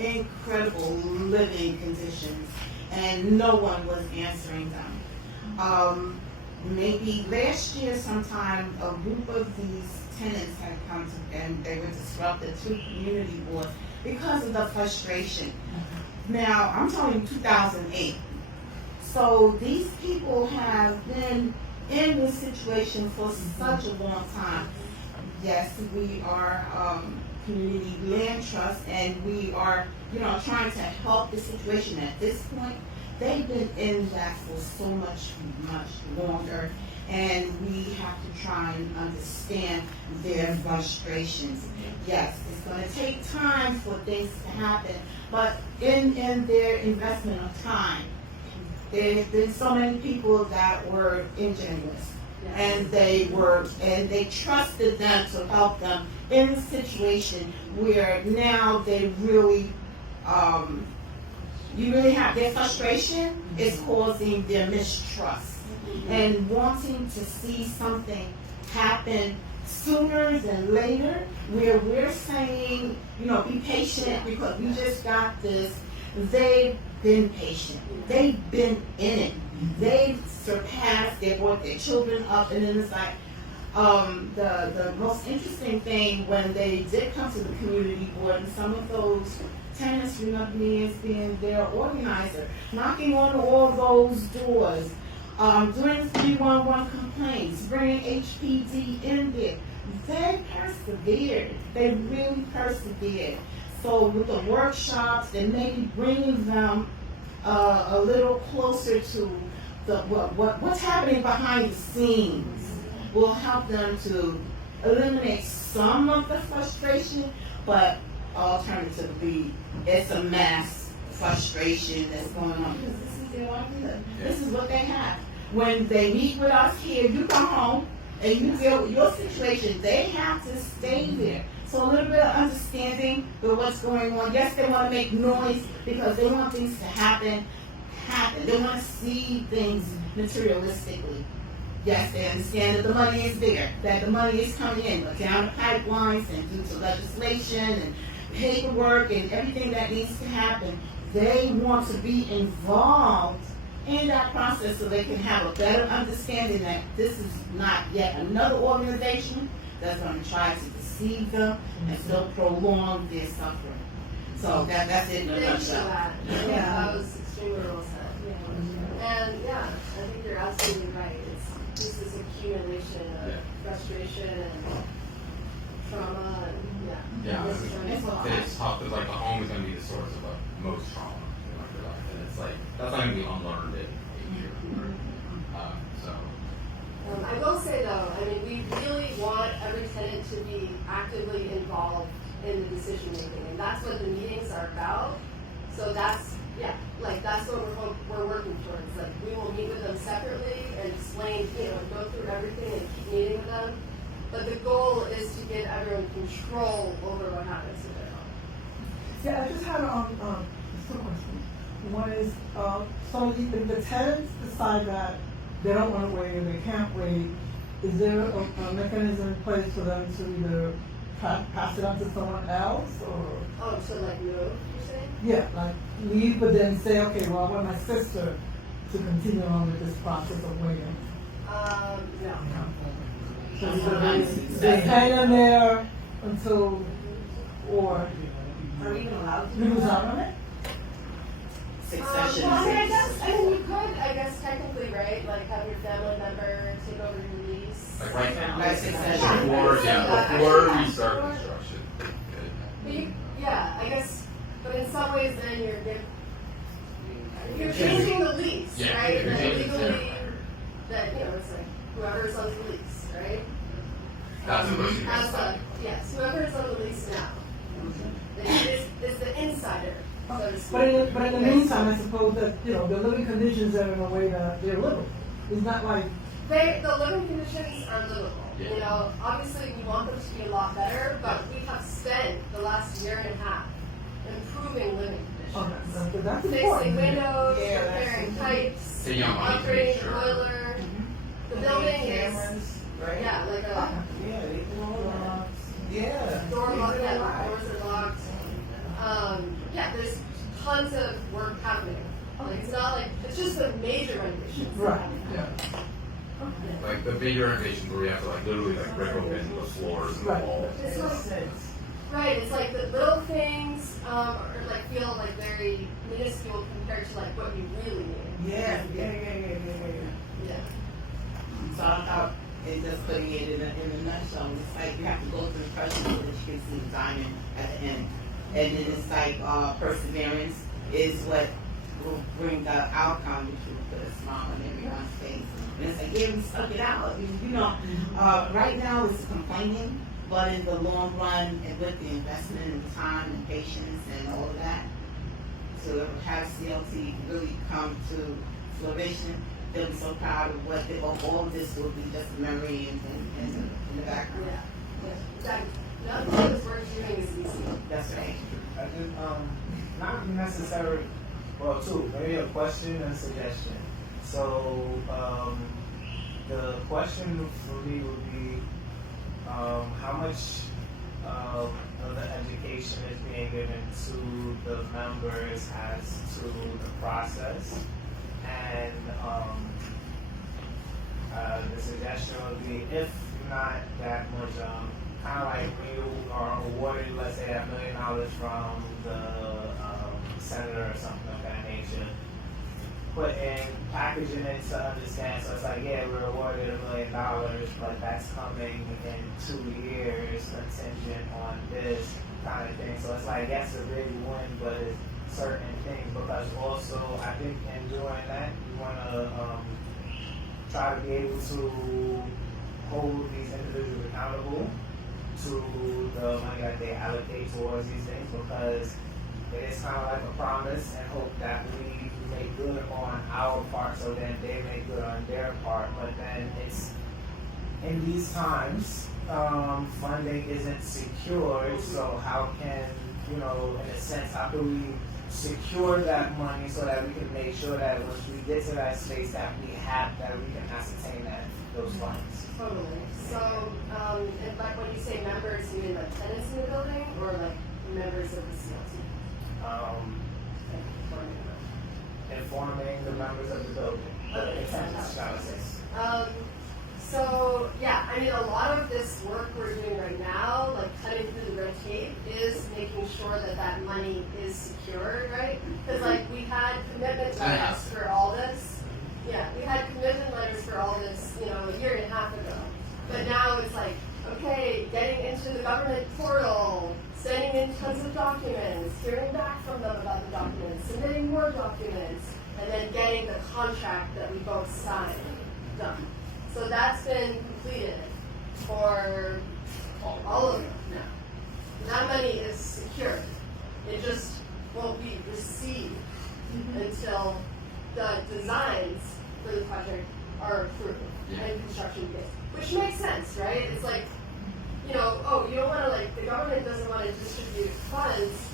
incredible living conditions and no one was answering them. Maybe last year sometime a group of these tenants had come to, and they were disrupted to community boards because of the frustration. Now, I'm telling you 2008. So these people have been in this situation for such a long time. Yes, we are community land trust, and we are, trying to help the situation at this point. They've been in that for so much longer, and we have to try and understand their frustrations. Yes, it's going to take time for things to happen, but in their investment of time, there's been so many people that were ingenuous, and they trusted them to help them in a situation where now they really, you really have their frustration is causing their mistrust, and wanting to see something happen sooner than later, where we're saying, be patient because we just got this. They've been patient. They've been in it. They've surpassed. They brought their children up, and then it's like the most interesting thing when they did come to the community board, and some of those tenants remember me as being their organizer, knocking on all those doors, doing 311 complaints, bringing HPD in there. They persevered. They really persevered. So with the workshops and maybe bringing them a little closer to what's happening behind the scenes will help them to eliminate some of the frustration, but alternatively, it's a mass frustration that's going on because this is their livelihood. This is what they have. When they meet with us here, you come home and you deal with your situation. They have to stay there. So a little bit of understanding with what's going on. Yes, they want to make noise because they want things to happen. They want to see things materialistically. Yes, they understand that the money is there, that the money is coming in, but down the pipelines and due to legislation and paperwork and everything that needs to happen, they want to be involved in that process so they can have a better understanding that this is not yet another organization that's going to try to deceive them and still prolong their suffering. So that's it in a Thanks for nutshell. that. That was extremely well said. And I think you're absolutely right. It's just this accumulation of frustration and trauma and It's tough because like the home is going to be the source of like most trauma in your life, and it's like that's not going to be unlearned in a year. I will say though, we really want every tenant to be actively involved in the decision making, and that's what the meetings are about. So that's what we're but the goal is to give everyone control over what happens to their home. Yeah, I just had two questions. One is, so if the tenants decide that they don't want to wait or they can't wait, is there a mechanism in place for them to either pass it on to someone else or? Oh, so like no, you're saying? Yeah, like leave, but then say, okay, well, I want my sister to continue on with this process of waiting. No. So they hang in there until, or Are we even allowed to you do lose that? out on it? Succession. Well, I mean, you could, I guess, technically, right? Like have your family member take over your lease. Like right now. Like succession. Before we start construction. But yeah, I guess, but in some ways, then you're changing the lease, Yeah, right? you're That changing it. legally, that it's like whoever's on the lease, right? That's the first thing. Yes, whoever is on the lease now is the insider, so to speak. But in the meantime, I suppose that, the living conditions are in a way that they're livable. It's not like, The living conditions are livable. Yeah. Obviously we want them to be a lot better, but we have spent the last year and a half improving living conditions. that's Fixing important. windows, Yeah, that's repairing pipes, Taking out money to make upgrading the sure. boiler. The building is, Cameras, right? yeah, like a Yeah, they do all that. Yeah. door lock, They do yeah, all doors are locked. Yeah, there's tons of work happening. Like it's not like, it's just the major renovations. Right. Yeah. Like the bigger renovations where we have to like literally like rip open the floors and the Right. walls. It's like, right, it's like the little things, or like feel like very minuscule compared to like what you really need. Yeah. Yeah. So I thought, and just putting it in a nutshell, it's like you have to go through the pressure so that you can see the diamond at the end. And then it's like perseverance is what will bring the outcome, which will put a smile on everyone's face. And it's like, yeah, we stuck it out. Right now it's complaining, but in the long run, and with the investment and time and patience and all of that, to have CLT really come to fruition, they'll be so proud of all of this will be just a memory in the background. Yeah. Exactly. Not all this work you're doing is easy. That's right. I just, not necessarily, well, two, maybe a question and a suggestion. So, the question for me would be, how much of the education is being given to the members as to the process? And, the suggestion would be, if not that much, kind of like when you are awarded, let's say, $1 million from the senator or something of that nature, packaging it to understand. So it's like, yeah, we're awarded $1 million, but that's coming in 2 years, contingent on this kind of thing. So it's like, yes, a big win, but it's certain things, because also I think in doing that, you want to try to be able to hold these individuals accountable to the money that they allocate towards these things, because it is kind of like a promise and hope that we make good on our part, so then they make good on their part. But then it's in these times, funding isn't secured, so how can, in a sense, how do we secure that money so that we can make sure that once we get to that space that we can ascertain those funds? Totally. So, and like when you say members, you mean like tenants in the building or like members of the CLT? Informing the members of the building. Okay, The tenants, shall I say. So yeah, I mean a lot of this work we're doing right now, like cutting through the red tape, is making sure that that money is secured, right? Because like we had commitment letters for all this. Yeah, we had commitment letters for all this, a year and a half ago. But now it's like, okay, getting into the government portal, sending in tons of documents, hearing back from them about the documents, submitting more documents, and then getting the contract that we both signed done. So that's been completed for all of them now. That money is secured. It just won't be received until the designs for the project are approved and construction begins. Which makes sense, right? It's like you know, oh, you don't want to, like, the government doesn't want to distribute funds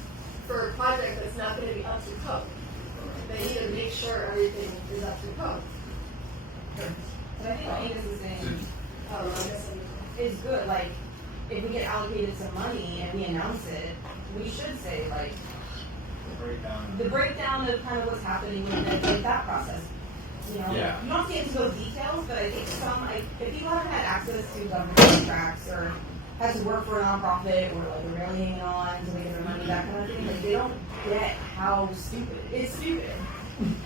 for a project that's not going to be up to code. They need to make sure everything is up to code. But I think what Angus is saying I guess is good. Like, if we get allocated some money and we announce it, we should say, like, the breakdown of kind of what's happening with that process. You know, Yeah. you don't have to get into those details, but I think if people haven't had access to government contracts or had to work for a nonprofit or like they're really hanging on to make their money, that kind of thing, like they don't get how stupid it's stupid.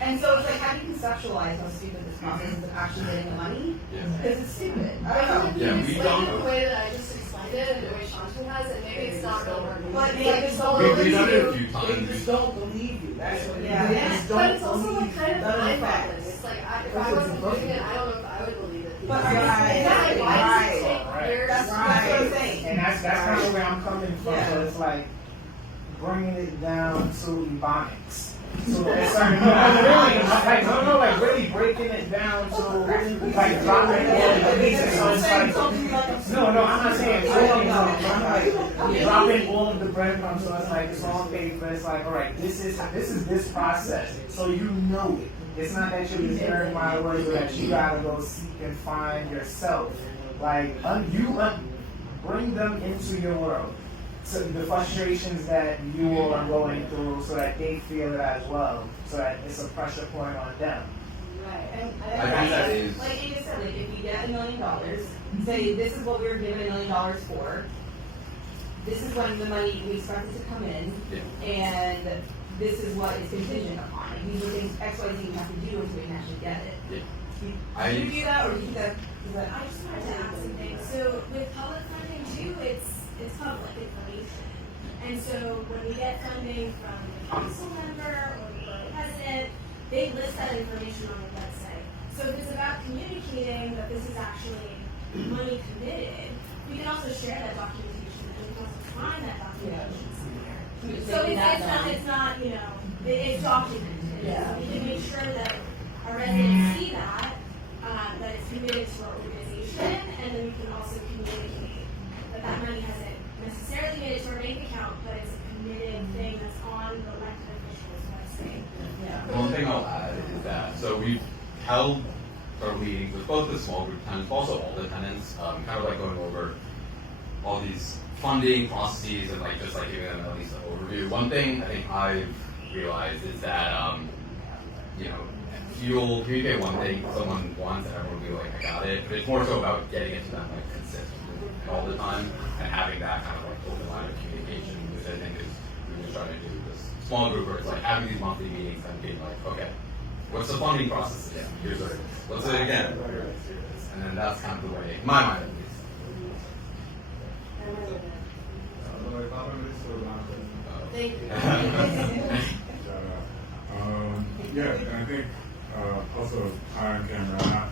And so it's like, how do you conceptualize how stupid this process is of actually getting the money? Because it's stupid. I don't know. Yeah, we don't the know. way that I just explained it and the way Shantu has it, maybe it's not going to work. But maybe I just don't We've believe done it a you. few They times. just don't believe you. That's what it is. Yeah. They just But it's don't also like believe kind of none of the mind-boggling. facts. It's like, if I wasn't doing it, I don't know if I would believe it. But are you Right. Yeah, why does it take Right. years? That's what I'm saying. And that's kind of where I'm coming from. Yeah. So it's like bringing it down to ebonics. So it's like, like really breaking it down to like dropping all of the pieces. So it's like, no, I'm not saying breaking them. I'm like dropping all of the breadcrumbs. So it's like it's on paper. It's like, all right, this is this process. So you know it. It's not that you're just hearing my words or that you gotta go seek and find yourself. Like bring them into your world. So the frustrations that you all are going through, so that they feel it as well, so that it's a pressure point on them. Right. And I think that is. like Amy said, like if you get $1 million, say this is what we were given $1 million for. This is when the money we expect it to come in, and this is what is contingent upon. Like these are things X, Y, Z you have to do until we can actually get it. Yeah. Do you do that, or do you think that? I just wanted to add something. So with public funding too, it's public information. And so when we get funding from the council member or the borough president, they list that information on the website. So if it's about communicating that this is actually money committed, we can also share that documentation and we can also find that documentation somewhere. So it's not, you know, it's documented. Yeah. So we can make sure that our residents see that it's committed to our organization, and then we can also communicate that money hasn't necessarily made it to our bank account, but it's a committed thing that's on the elected officials' website. Yeah. One thing I'll add is that, so we've held our meetings with both the small group tenants, but also all the tenants, kind of like going over all these funding processes and like just like giving them at least an overview. One thing I think I've realized is that, you know, you'll communicate one thing someone wants and everyone will be like, I got it. But it's more so about getting it to them like consistently and all the time and having that kind of like open line of communication, which I think is we've been trying to do this small group where it's like having these monthly meetings and being like, okay, what's the funding process again? Here's what it is. What's it again? Here it is, here it is. And then that's kind of the way, in my mind at least. Thank you. Yeah, and I think also I'm Cameron, I'm not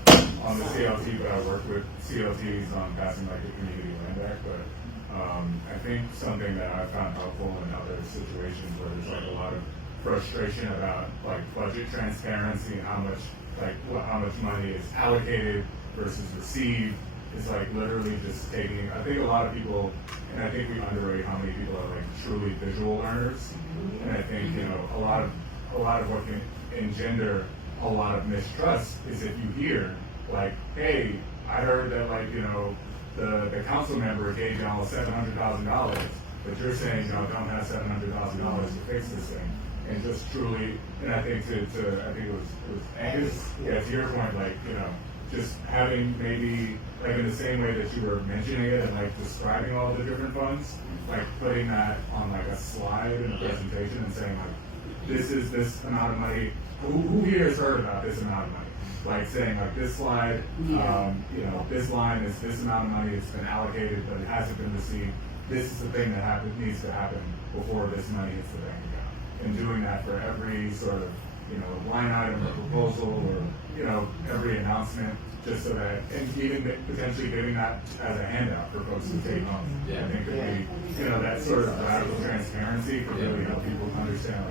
on the CLT, but I work with CLTs on passing like the Community Land Act. But I think something that I found helpful in other situations where there's like a lot of frustration about like budget transparency and how much money is allocated versus received. It's like literally just taking. I think a lot of people, and I think we underrate how many people are like truly visual learners. And I think a lot of what can engender a lot of mistrust is if you hear like, hey, I heard that the council member gave y'all $700,000, but you're saying y'all don't have $700,000 to fix this thing. And just truly, and I think I think it was Angus, to your point, just having maybe in the same way that you were mentioning it and describing all the different funds, putting that on a slide in a presentation and saying this is this amount of money. Who here has heard about this amount of money? Saying this slide, this line is this amount of money. It's been allocated, but it hasn't been received. This is the thing that needs to happen before this money hits the bank account. And doing that for every sort of line item or proposal or every announcement, just so that, and even potentially giving that as a handout for folks to take home. Yeah. I think that that sort of radical transparency could really help people understand,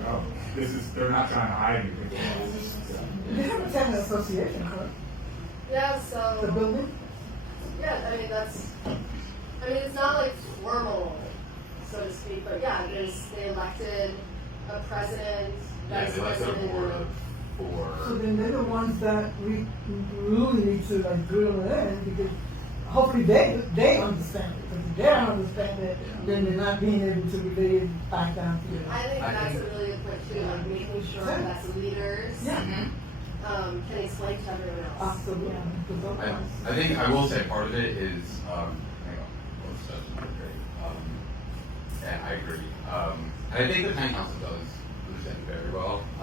they're not trying to hide anything. They have a tenant association, correct? Yeah, so. The building? Yeah, I mean, I mean, it's not like formal, so to speak, but yeah, they elected a president, Yeah, vice they like their president, board and of four. So then they're the ones that we really need to like drill in, because hopefully they understand it. Because if they don't understand it, then they're not being able to relay it back down to you. I think that's a really good point too, like making sure that the leaders Yeah. can explain to everyone else. Absolutely. I think I will say part of it is, hang on, both sessions are great. And I agree. And I think the town council does understand it very well. I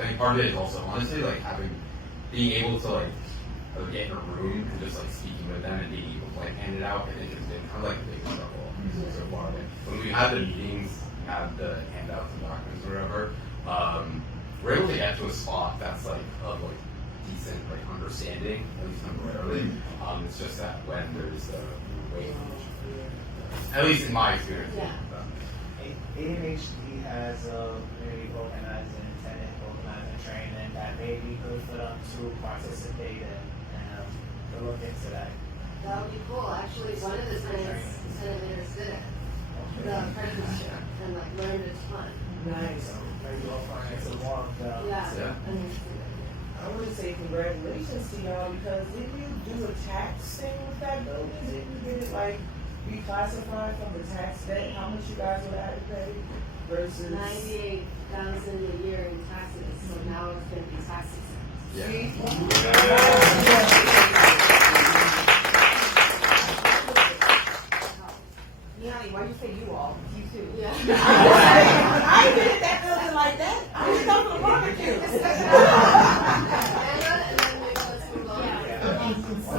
think part of it is also honestly like being able to like get in a room and just like speaking with them and being able to like hand it out. I think it's been kind of like a big struggle so far. Like, when we had the meetings, had the handouts and documents or whatever, we're able to get to a spot that's like of like decent like understanding, at least temporarily. It's just that when there's the wait, at least in my experience. Yeah. AMHD has a very organized and intended organizing training that may be good for them to participate in and to look into that. That would be cool. Actually, one of the senators did it, the apprenticeship, and like learned a ton. Nice. Maybe we'll find some more of them. Yeah. I want to say congratulations to y'all, because if you do a tax thing with that building, if you get it like reclassified from the tax debt, how much you guys would have to pay versus $98,000 a year in taxes, so now it's going to be tax exempt. Yeah, why you say you all? You too. Yeah. I ain't been in that building like that. I just come from barbecue. And then maybe let's move on. So,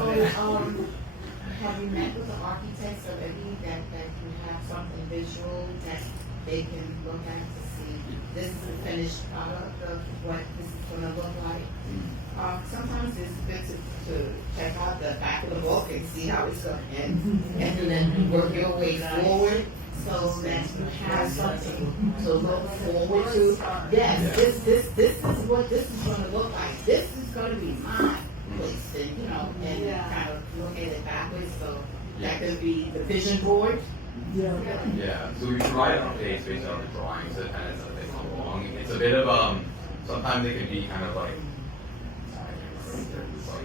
have you met with the architects already that you have something visual that they can look at to see this is the finished product of what this is gonna look like? Sometimes it's good to check out the back of the book and see how it's gonna end, and then work your way forward so that you have something to look forward to. Yes, this is what this is gonna look like. This is gonna be my place, and and kind of look at it backwards. So that could be the vision board. Yeah, so we provide updates based on the drawings to tenants as they come along. It's a bit of sometimes it can be kind of like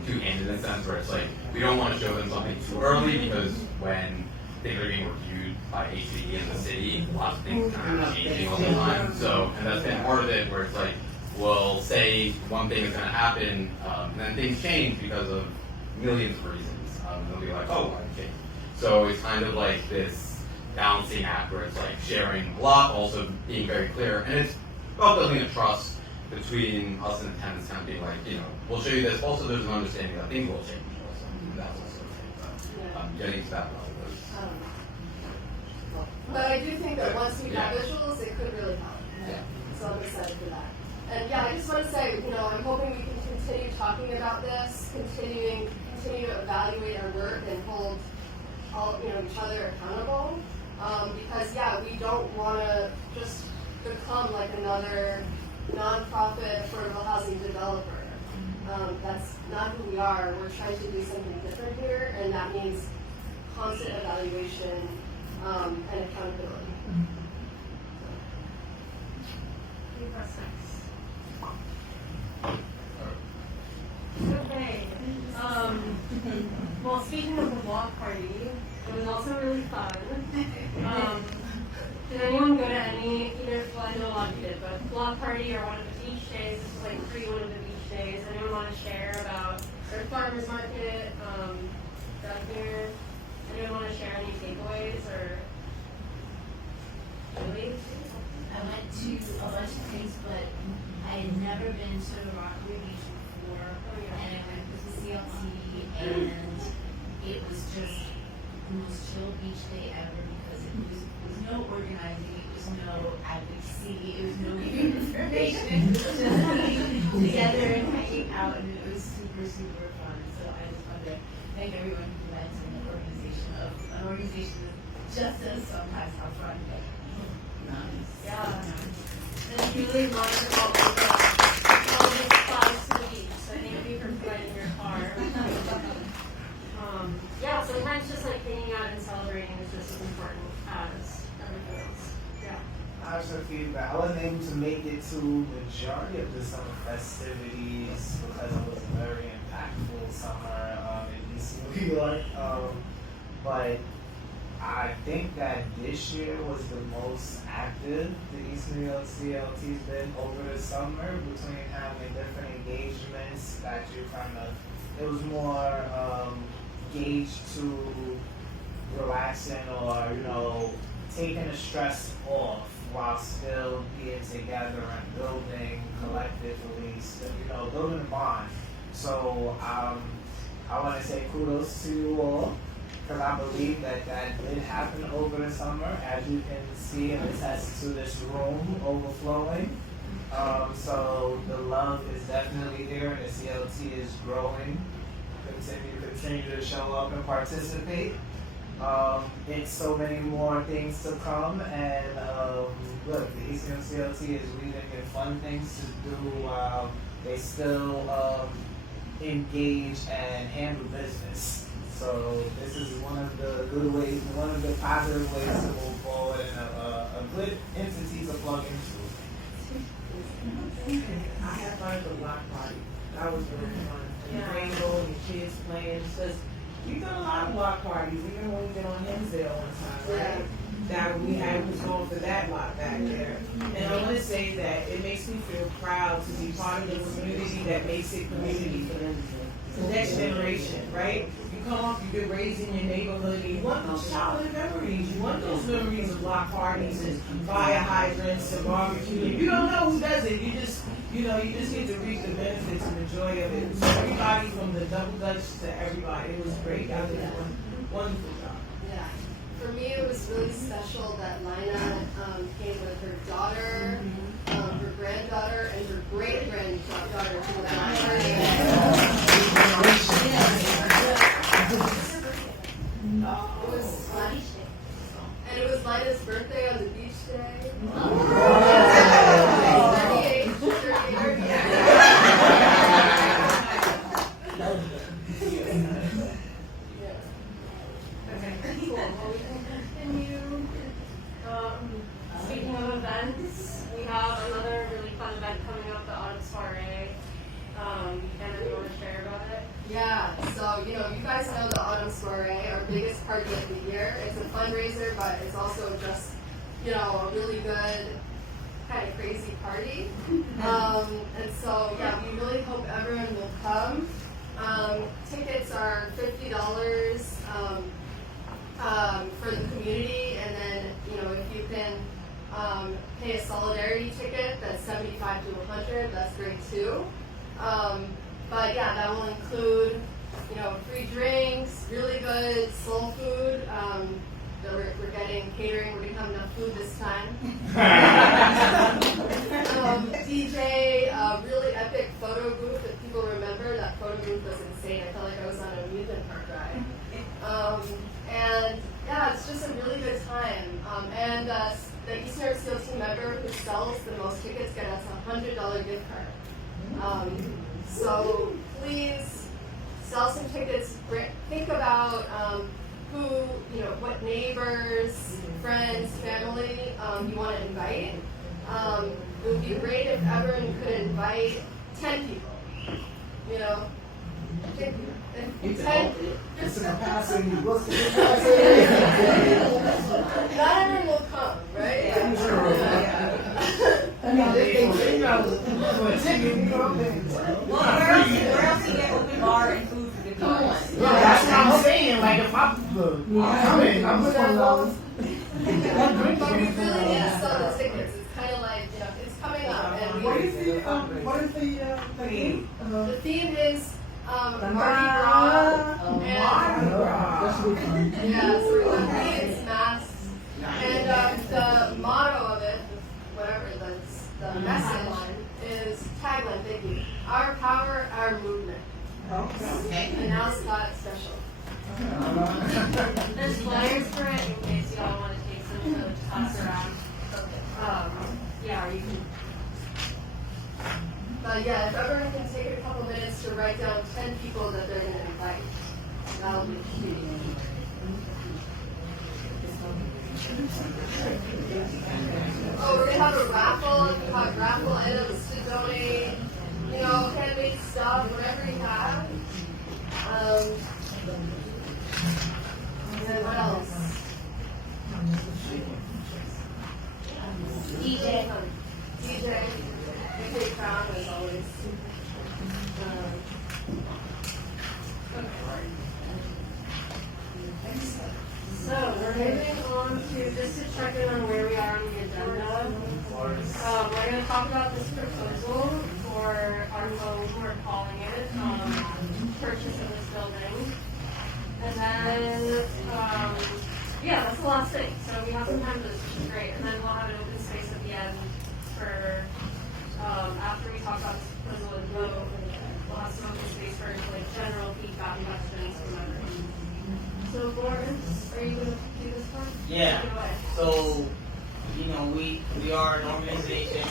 two-handed in a sense, where it's like we don't want to show them something too early, because when things are being reviewed by HCD in the city, lots of things kind of changing all the time. So, and that's been part of it, where it's like we'll say one thing is going to happen, and then things change because of millions of reasons. And they'll be like, oh, why did it change? So it's kind of like this balancing act where it's like sharing a lot, also being very clear, and it's about building a trust between us and the tenants, kind of being like, we'll show you this. Also, there's an understanding that things will change. Also, that's also getting to that level. But I do think that once we have visuals, it could really help. Yeah. So I'm excited for that. And yeah, I just want to say, I'm hoping we can continue talking about this, continue to evaluate our work and hold all each other accountable. Because we don't want to just become like another nonprofit affordable housing developer. That's not who we are. We're trying to do something different here, and that means constant evaluation and accountability. Any questions? Okay. Well, speaking of the block party, it was also really fun. Did anyone go to any, I know a lot of you did, but block party or one of the beach days? This was like one of the beach days. Anyone want to share about their farmers market down here? Anyone want to share any takeaways or? Julie? I went to a bunch of things, but I had never been to Rockaway Beach before, and I went with the CLT, and it was just the most chill beach day ever, because it was no organizing, it was no advocacy, it was no information, just being together and hanging out, and it was super, super fun. So I just want to thank everyone who went to an organization that just does sometimes have fun. Nice. Yeah. And Julie wanted all the spots to the beach, so thank you for providing your car. Sometimes just like hanging out and celebrating is to majority of the summer festivities because it was a very impactful summer in East New York. But I think that this year was the most active the East New York CLT's been over the summer, between having different engagements that you it was more gauged to relaxing or, taking the stress off while still being together and building collectively, building a bond. So I want to say kudos to you all, because I believe that did happen over the summer, as you can see and attest to this room overflowing. So the love is definitely here, and the CLT is growing. Continue to show up and participate. It's so many more things to come, and look, the East NY CLT is leading in fun things to do while they still engage and handle business. So this is one of the good ways, one of the positive ways to move forward, and a good entity to plug into. I had fun at the block party. That was really fun. And rainbow and kids playing. Because we've done a lot of block parties, even when we did on Hinsdale one time, right? That we was going for that block back there. And I want to say that it makes me feel proud to be part of the community that makes it community for the next generation, right? You come up, you've been raised in your neighborhood, and you want those childhood memories. You want those memories of block parties and fire hydrants and barbecue. And you don't know who does it. You just get to reap the benefits and the joy of it. So everybody from the double dutch to everybody, it was great. I did a wonderful job. Yeah. For me, it was really special that Lina came with her daughter, her granddaughter, and her great-granddaughter to the party. It was fun. And it was Lina's birthday on the beach day. 38. Speaking of events, we have another really fun event coming up, the Autumn Soiree. And you want to share about it? Yeah, so you guys know the Autumn Soiree, our biggest party of the year. It's a fundraiser, but it's also just, a really good, kind of crazy party. And so, yeah, we really hope everyone will come. Tickets are $50 for the community, and then, if you can pay a solidarity ticket, that's $75 to $100, that's great too. But yeah, that will include, free drinks, really good soul food. We're getting catering. We're gonna have enough food this time. DJ, really epic photo booth. If people remember, that photo booth was insane. I felt like I was on an amusement park ride. And yeah, it's just a really good time. And the East NY CLT member who sells the most tickets gets a $100 gift card. So please sell some tickets. Think about who, what neighbors, friends, family you want to invite. It would be great if everyone could invite 10 people. 10. It's a capacity. What's the Not everyone will come, right? Where else to get open bar and food for $50? That's what I'm saying. Like, if I'm coming, I'm just one of those. But we really need to sell the tickets. It's kind of like, it's coming up. And What is the theme? The theme is Mardi Gras. Yeah, so we're going to masks. And the motto of it, whatever the message is, tagline, thank you. Our power, our movement. Okay. And now Scott special. There's flyers for it in case you all want to take some to toss around. Yeah, or you can. But yeah, if everyone can take a couple minutes to write down 10 people that they're going to invite, that'll be huge. Oh, we're gonna have a raffle. You have raffle items to donate. You know, handmade stuff, whatever you have. And then what else? DJ. DJ Crown as always. So we're moving on to just to check in on where we are on the agenda. We're going to talk about this proposal for our home, we're calling it, purchase of this building. And then, yeah, that's the last thing. So we have some time for this, which is great. And then we'll have an open space at the end for, after we talk about this proposal and vote, we'll have some open space for like general feedback and questions from members. So Lawrence, are you going to do this one? Yeah. So, you know, we are an organization,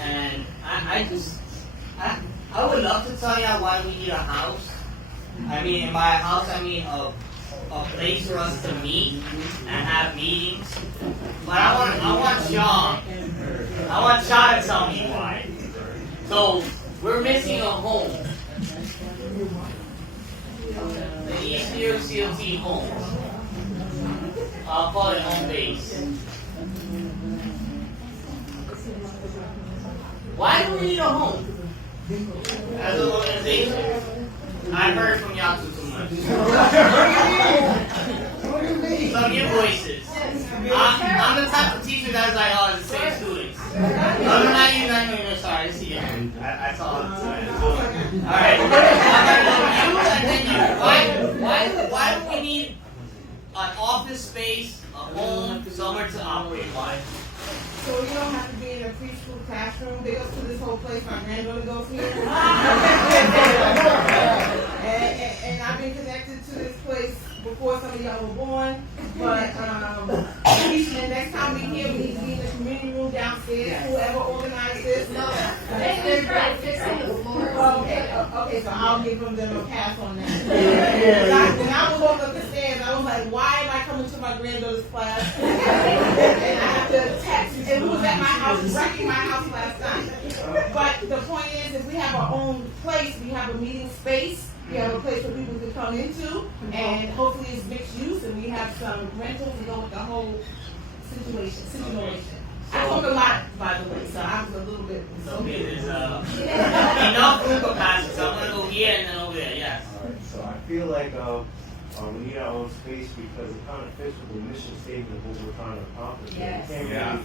and I would love to tell you why we need a house. I mean, by a house, I mean a place for us to meet and have meetings. But I want Sean to tell me why. So we're missing a home. The East New York CLT home. I'll call it home base. Why do we need a home? As an organization. I've heard from y'all too much. Some new voices. I'm the type of teacher that's like, oh, it's the same students. No, not you, sorry, I see you. I saw it. Alright. You and then you. Why do we need an office space, a home, somewhere to operate? Why? So you don't have to be in a preschool classroom. They go to this whole place my granddaughter goes here. and I've been connected to this place before some of y'all were born. But the next time we here, we need to be in the community room downstairs. Whoever organized this. No, they're fixing the floor. Okay, so I'll give them a pass on that. When I was walking up the stairs, I was like, why am I coming to my granddaughter's class? And I have to text. And who was at my house, wrecking my house last night. But the point is, if we have our own place, we have a meeting space. We have a place for people to come into, and hopefully it's mixed use, and we have some rentals to go with the whole situation. I talk a lot, by the way, so I was a little bit. Okay, there's enough room capacity, so I'm going to go here and then over there, yes. Alright, so I feel like we need our own space because it kind of fits with the mission statement of what we're trying to accomplish. Yes. We can't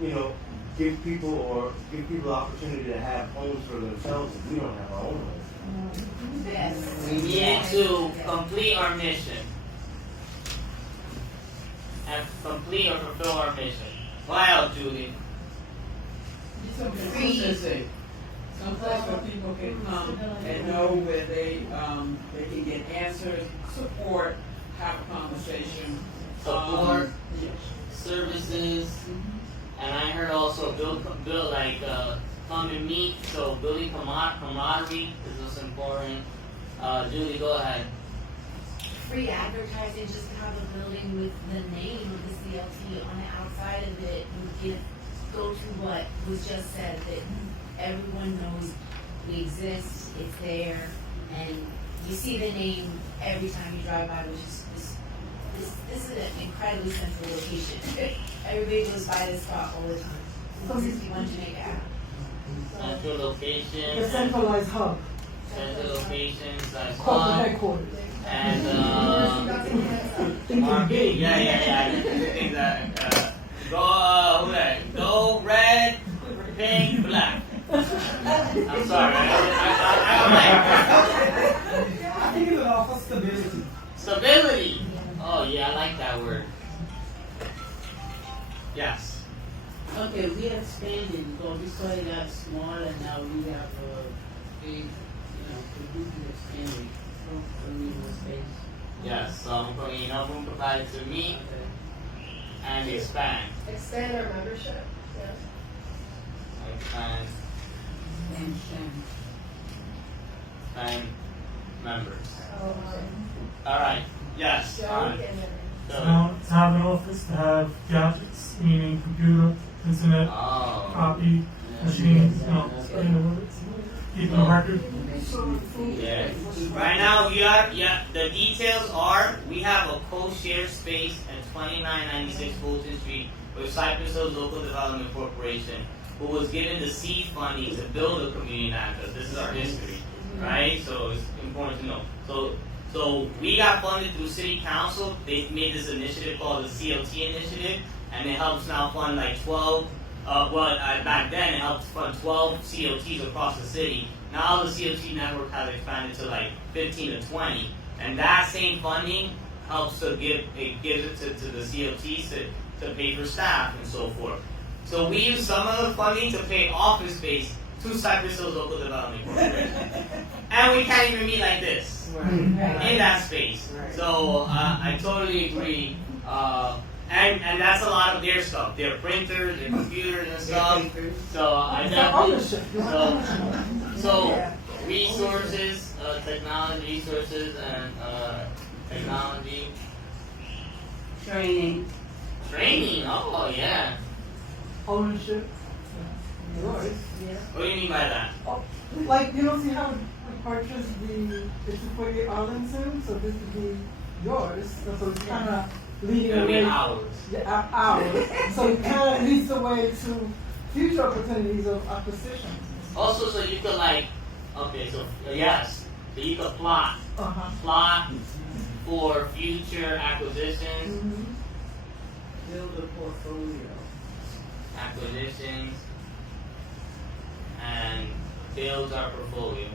really, give people the opportunity to have homes for themselves if we don't have our own homes. Yes. We need to complete our mission. And complete or fulfill our mission. Why out, Julie? Someplace where people can come and know where they can get answers, support, have a conversation. Support, services, and I heard also build like come and meet. So building camaraderie is what's important. Julie, go ahead. Free advertising, just to have a building with the name of the CLT on the outside of it would go to what was just said, that everyone knows we exist, it's there, and you see the name every time you drive by, which is this is an incredibly central location. Everybody goes by this spot all the time. 61 Jamaica Ave. Central location. The centralized hub. Central location, size Corporate hub. headquarters. And RB, yeah. Go red, pink, black. I'm sorry. I think it would offer stability. Stability. Oh yeah, I like that word. Yes. Okay, we are expanding because we started out small and now we have a big, we do keep expanding. So we need more space. Yes, so I'm putting enough room provided to meet and expand. Expand our membership. Expand members. Alright, yes. Joe Alright. and To have an office, to have gadgets, meaning computer, internet, copy, machines, keeping a record. Yeah. Right now, the details are, we have a co-shared space at 2996 Fulton Street with Cypress Hills Local Development Corporation, who was given the seed funding to build a community address. This is our history, right? So it's important to know. So we got funded through City Council. They made this initiative called the CLT Initiative, and it helps now fund like 12. Back then it helped fund 12 CLTs across the city. Now the CLT network has expanded to like 15 to 20, and that same funding helps to gives it to the CLTs to pay for staff and so forth. So we use some of the funding to pay office space to Cypress Hills Local Development Corporation, and we can't even meet like this in that space. So I totally agree. And that's a lot of their stuff, their printers, their computers and stuff. So I definitely, so resources, technology resources and technology. Training. Oh yeah. Ownership. Yours. Yeah. What do you mean by that? Like, you don't see how we purchased the 248 Arlington, so this would be yours. So it's kind of leading It'll be away. ours. Yeah, ours. So it kind of leads the way to future opportunities of acquisitions. Also, so you could like, okay, so yes, so you could plot for future acquisitions. Build a portfolio. Acquisitions and builds our portfolio.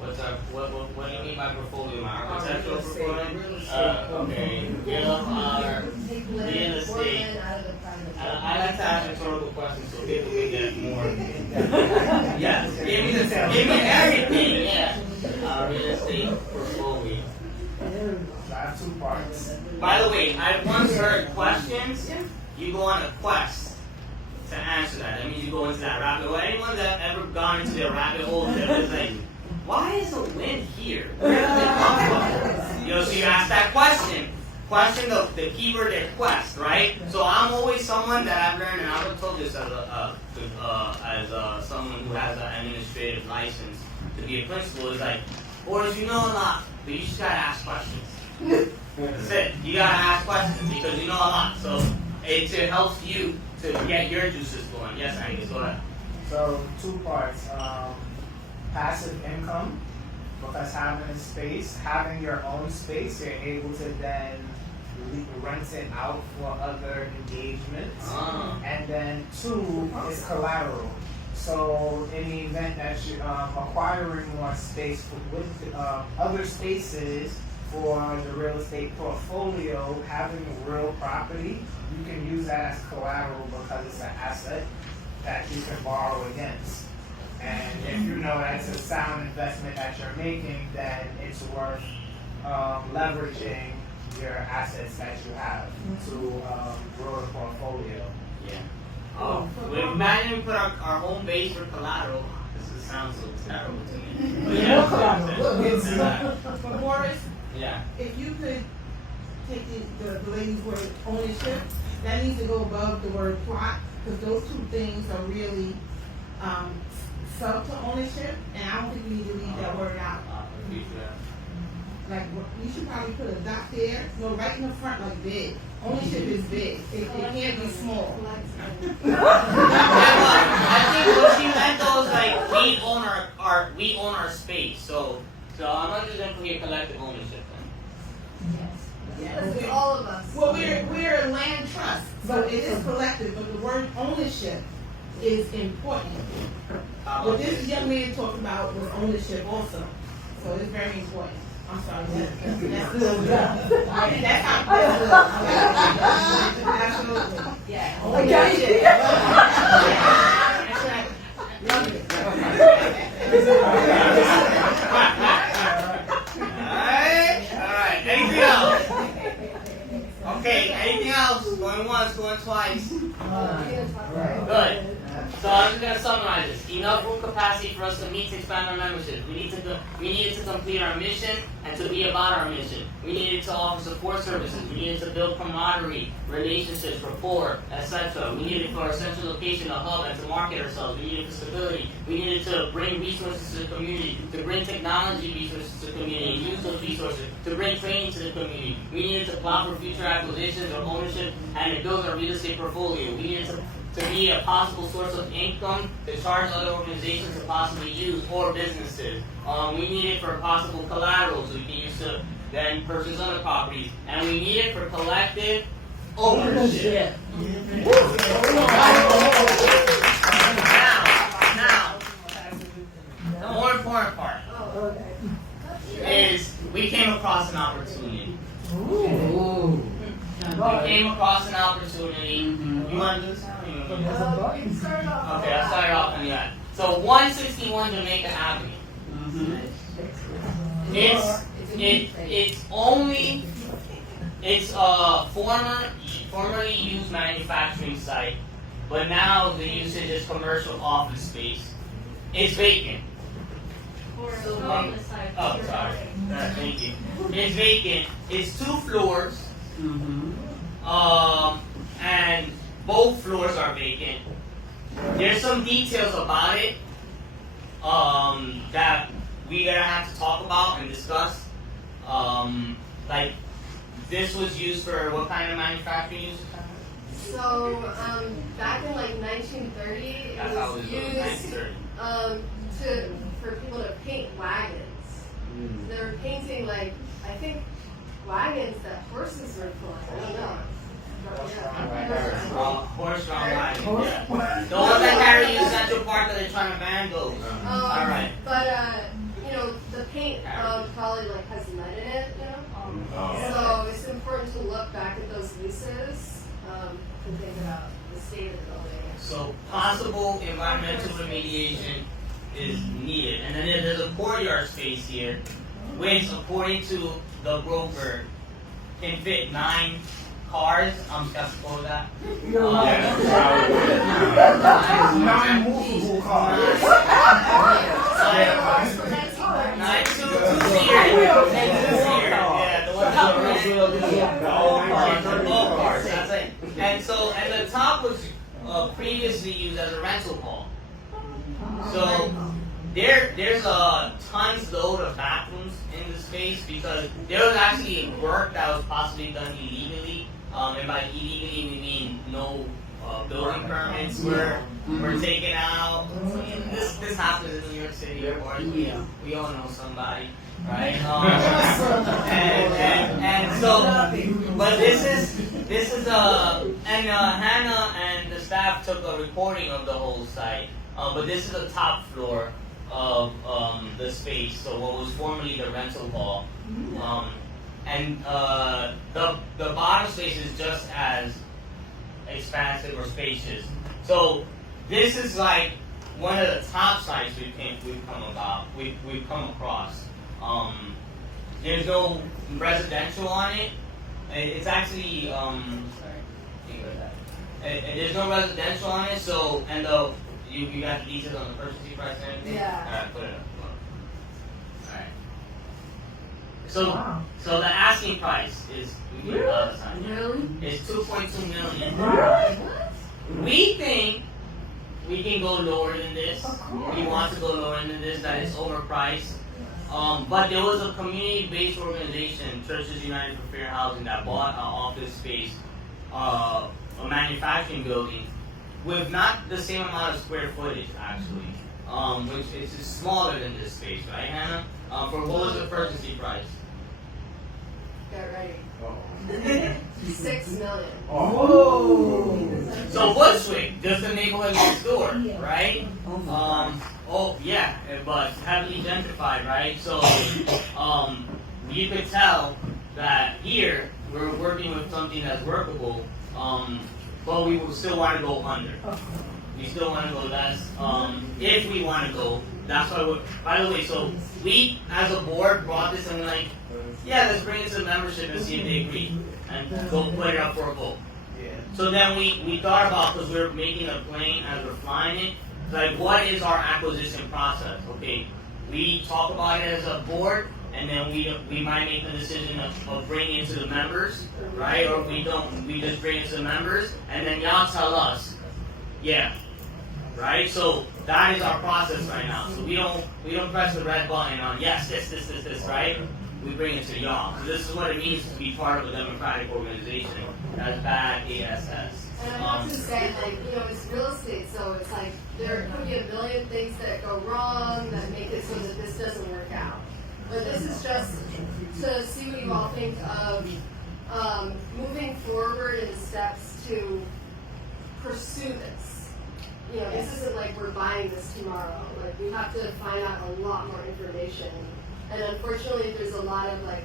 What do you mean by portfolio? My architectural portfolio? Okay. Build our real estate. I like to ask rhetorical questions so people can get more. Yes. Give me everything. Yeah. Real estate portfolio. So I have 2 parts. By the way, I once heard questions. You go on a quest to answer that. That means you go into that rabbit hole. Anyone that ever gone into their rabbit hole that was like, why is the wind here? Where did it come from? So you ask that question. Question the keyword, their quest, right? So I'm always someone that I've learned, and I've been told this as someone who has an administrative license to be a principal, is like, boys, you know a lot, but you just gotta ask questions. That's it. You gotta ask questions because you know a lot. So it helps you to get your juices going. Yes, Angus, go ahead. So 2 parts. Passive income, because having your own space, you're able to then rent it out for other engagements. And then 2 is collateral. So in the event that you're acquiring more space with other spaces for the real estate portfolio, having real property, you can use that as collateral because it's an asset that you can borrow against. And if you know that's a sound investment that you're making, then it's worth leveraging your assets that you have to grow the portfolio. Yeah. Imagine we put our home base for collateral. This sounds so terrible to me. But yeah. But Morris, yeah. if you could take the lady's word ownership, that needs to go above the word plot, because those 2 things are really sub to ownership, and I don't think we need to leave that word out. Like, you should probably put a dot there, no, right in the front, like big. Ownership is big. It can't be small. I think what she meant though is like we own our space. So I'm not just gonna put here collective ownership then. Yes. Yes, all of us. Well, we're a land trust, so it is collective, but the word ownership is important. What this young man talked about was ownership also, so it's very important. I'm sorry. That's good. That's how. Absolutely. Yeah. Ownership. That's right. Love it. Alright. Anything else? Okay, anything else? Going once, going twice. Good. So I'm just gonna summarize this. Enough room capacity for us to meet to expand our membership. We needed to complete our mission and to be about our mission. We needed to offer support services. We needed to build camaraderie, relationships, rapport, etc. We needed for our central location a hub and to market ourselves. We needed for stability. We needed to bring resources to the community, to bring technology resources to the community, and use those resources, to bring training to the community. We needed to plan for future acquisitions or ownership and to build our real estate portfolio. We needed to be a possible source of income to charge other organizations to possibly use or businesses. We need it for possible collateral so we can use to then purchase other properties. And we need it for collective ownership. Now, the more important part is we came across an opportunity. We came across an opportunity. You want to do this? Okay, I'll start off on that. So 161 Jamaica Avenue. It's a formerly used manufacturing site, but now the usage is commercial office space. It's vacant. Oh, sorry. Thank you. It's vacant. It's 2 floors. And both floors are vacant. There's some details about it that we're gonna have to talk about and discuss. Like this was used for what kind of manufacturing use? So back in like 1930, it was used for people to paint wagons. They were painting like I think wagons that horses were pulling. I don't know. Horse-drawn wagon. Yeah. The ones that carry you Central Park that they're trying to ban those. All right. But you know, the paint probably like has lead in it. You know, so it's important to look back at those leases to think about the state of the building. So possible environmental remediation is needed, and then there's a courtyard space here, which according to the broker can fit 9 cars. I'm skeptical of that. 9 movable cars. 9 two-seater. Yeah, the one all cars. That's it. And so, and the top was previously used as a rental hall. So there's a tons load of bathrooms in the space because there was actually work that was possibly done illegally. And by illegally we mean no building permits were taken out. This happens in New York City, of course. We all know somebody, right? And so, but this is and Hannah and the staff took a recording of the whole site. But this is the top floor of the space, so what was formerly the rental hall. And the bottom space is just as expansive or spacious. So this is like one of the top sites we've come across. There's no residential on it. It's actually there's no residential on it. So and you got the details on the purchasing price and everything. Yeah. All right, put it up. So the asking price is we get all the time. It's $2.2 million. We think we can go lower than this. We want to go lower than this. That is overpriced. But there was a community-based organization, Churches United for Fair Housing, that bought an office space, a manufacturing building, with not the same amount of square footage actually, which is smaller than this space, right, Hannah? For what was the purchasing price? Get ready. 6 million. So Bushwick, just the neighborhood next door, right? But heavily gentrified, right? So you could tell that here we're working with something that's workable, but we will still want to go under. We still want to go less. If we want to go, that's why by the way, so we as a board brought this and we're like, yeah, let's bring it to the membership and see if they agree. And go put it up for a vote. So then we thought about, because we're making a plane as we're flying it, like what is our acquisition process? Okay, we talk about it as a board, and then we might make the decision of bringing it to the members, right? Or if we don't, we just bring it to the members, and then y'all tell us, yeah, right? So that is our process right now. So we don't press the red button on yes, this, right? We bring it to y'all. So this is what it means to be part of a democratic organization. That's bad ASS. And I have to say, like, you know, it's real estate, so it's like there could be a million things that go wrong that make it so that this doesn't work out. But this is just to see what you all think of moving forward in steps to pursue this. You know, this isn't like we're buying this tomorrow. Like, we have to find out a lot more information. And unfortunately, there's a lot of like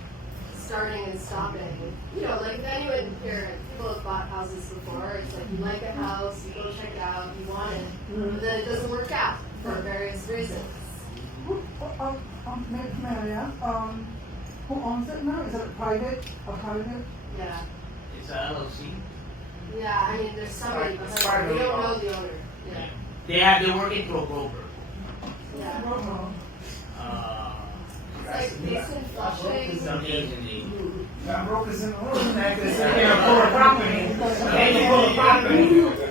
starting and stopping. You know, like if anyone here, people have bought houses before, it's like you like a house, you go check it out, you want it, but then it doesn't work out for various reasons. Maria, who owns it now? Is it private or private? Yeah. It's a LLC. Yeah, I mean, there's somebody behind it. We don't know the owner. Yeah. They're working through a broker. Yeah. It's like based in Flushing. Some agency. Got brokers in the room, man, because they're going to pull a property. They can pull a property.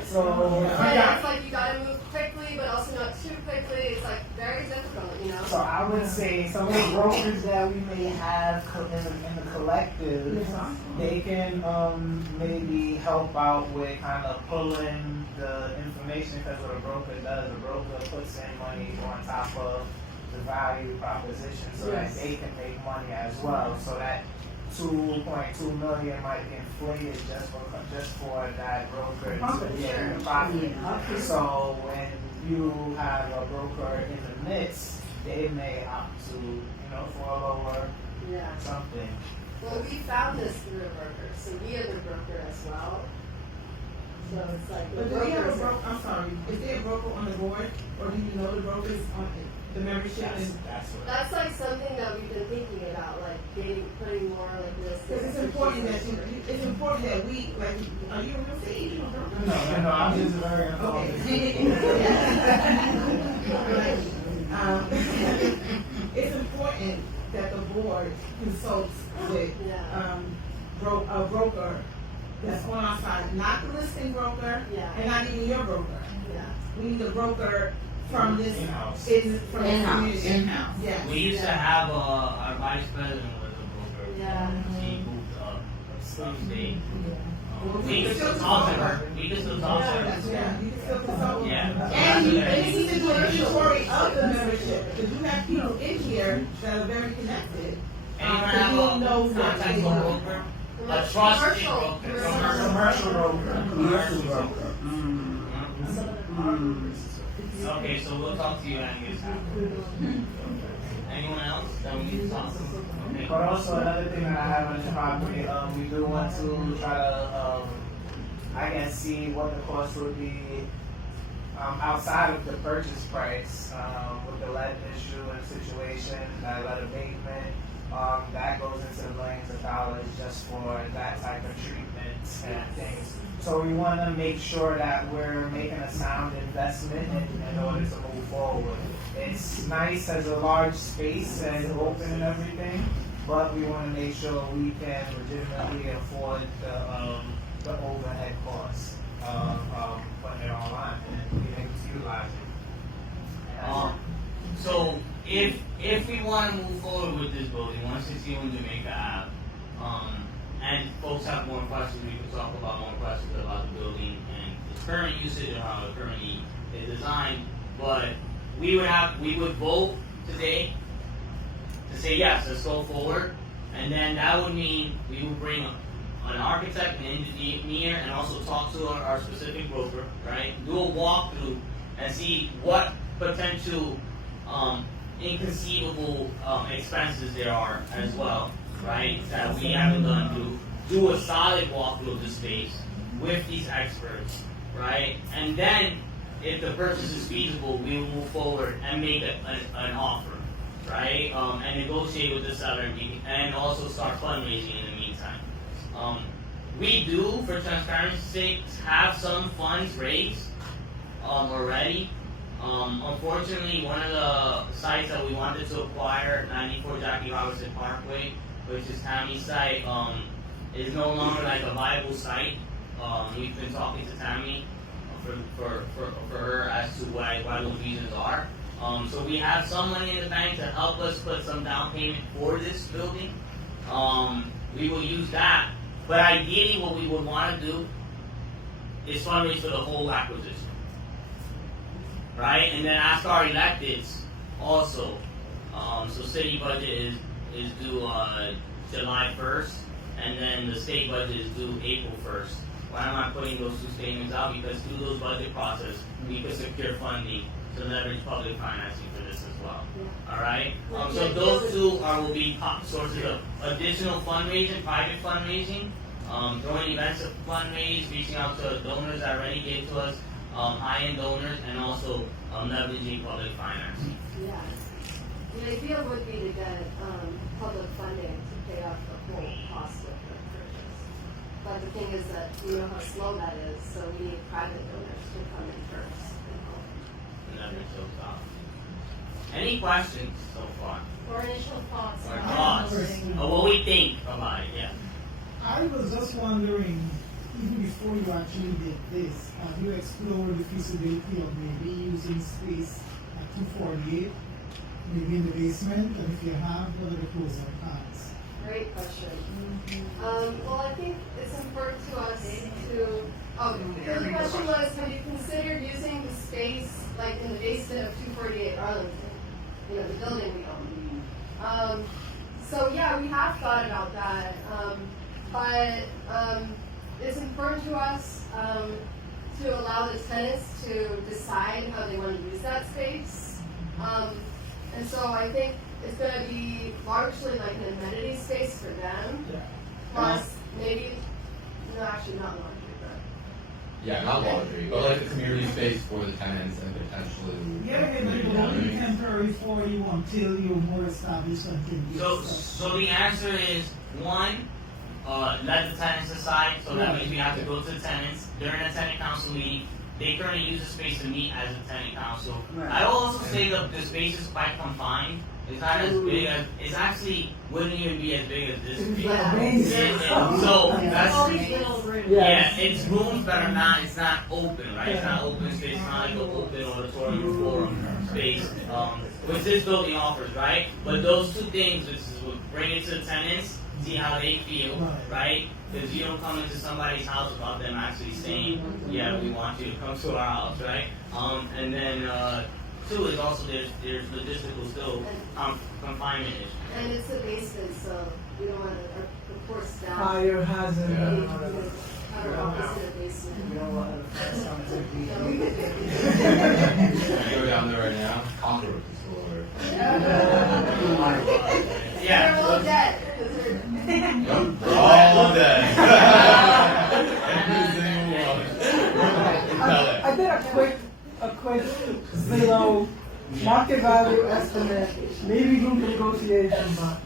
So, It's like you gotta move quickly, but also not too quickly. It's like very difficult, you know? So I would say some of the brokers that we may have in the collective, they can maybe help out with kind of pulling the information, because what a broker does, a broker puts in money on top of the value proposition so that they can make money as well. So that 2.2 million might be inflated just for that broker to get the profit. So when you have a broker in the midst, they may opt to, for a lower something. Well, we found this through a broker, so we are the broker as well. So it's like the But do we have a brokers. broker, I'm sorry, is there a broker on the board, or do you know the brokers on the membership? That's like something that we've been thinking about, like putting more like this. Because it's important that it's important that we, like, are you a real estate agent or broker? No, I'm just very It's important that the board consults with a broker that's on our side, not the listing broker, and not even your broker. We need a broker from this in-house. From this community. In-house. We used to have our vice president was a broker. Yeah. She moved up upstate. We can still talk to her. We can still talk to her. Yeah, you can still consult. Yeah. And you need to do an inventory of the membership, because you have people in here that are very connected. Anyone So have you'll know a what contact they for a know. broker? A trusted broker. Commercial broker. Commercial broker. Okay, so we'll talk to you when it gets happening. Anyone else that we need to talk to? Okay. But also another thing that I have on the property, we do want to try to, see what the cost would be outside of the purchase price with the lead issue and situation, that lead abatement. That goes into the millions of dollars just for that type of treatment and things. So we want to make sure that we're making a sound investment in order to move forward. It's nice as a large space and open and everything, but we want to make sure we can legitimately afford the overhead costs of putting it online and being able to utilize it. So if we want to move forward with this building, 161 Jamaica Ave, and folks have more questions, we can talk about more questions about the building and its current usage and how it currently is designed. But we would vote today to say yes, let's go forward, and then that would mean we would bring an architect, an engineer, and also talk to our specific broker, right? Do a walkthrough and see what potential inconceivable expenses there are as well, right? That we haven't done to do a solid walkthrough of the space with these experts, right? And then, if the purchase is feasible, we will move forward and make an offer, right? And negotiate with the seller and also start fundraising in the meantime. we do, for transparency's sake, have some funds raised already. Unfortunately, one of the sites that we wanted to acquire, 94 Jackie Robinson Parkway, which is Tammy's site, is no longer like a viable site. We've been talking to Tammy for her as to why those reasons are. So we have some money in the bank to help us put some down payment for this building. We will use that. But ideally what we would want to do is fundraise for the whole acquisition. Right? And then ask our electeds also. So city budget is due July 1st, and then the state budget is due April 1st. Why am I putting those two statements out? Because through those budget process, we could secure funding to leverage public financing for this as well. Alright? So those two will be sources of additional fundraising, private fundraising, throwing events of fundraise, reaching out to donors that already gave to us, high-end donors, and also leveraging public financing. Yeah. The idea would be to get public funding to pay off the whole cost of the purchase. But the thing is that we know how slow that is, so we need private donors to come in first and help. And that makes those out. Any questions so far? Or initial thoughts. Or thoughts? Or what we think about it, yeah. I was just wondering, even before you actually did this, have you explored the feasibility of maybe using space at 248, maybe in the basement? And if you have, what are the pros and cons? Great question. Well, I think it's important to us to. The question was, have you considered using the space like in the basement of 248 Arlington? You know, the building we own. So yeah, we have thought about that, but it's important to us to allow the tenants to decide how they want to use that space. And so I think it's going to be largely like an amenity space for them. Plus, maybe, no, actually not laundry, but. Yeah, not laundry, but like the community space for the tenants and potentially. Yeah, it will be temporary for you until you're more established and can use So the answer is, one, let the tenants decide, so that means we have to go to the tenants during a tenant council meeting. They currently use the space to meet as a tenant council. I will also say that the space is quite confined. It's not as big as, it's actually wouldn't even be as big as this space. So that's, yeah, it's rooms that are not, it's not open, right? It's not open space, it's not like an open auditorium forum space, which this building offers, right? But those two things, which is what bring it to the tenants, see how they feel, right? Because you don't come into somebody's house without them actually saying, yeah, we want you to come to our house, right? And then two is also there's logistical still confinement issues. And it's a basement, so we don't want to, of course, staff. Fire hazard. Our office in a basement. We don't want to Can I go down there right now? Cockroaches galore. Yeah. They're all dead. Yep, we're all dead. I did a quick zero market value estimate, maybe due to negotiation, but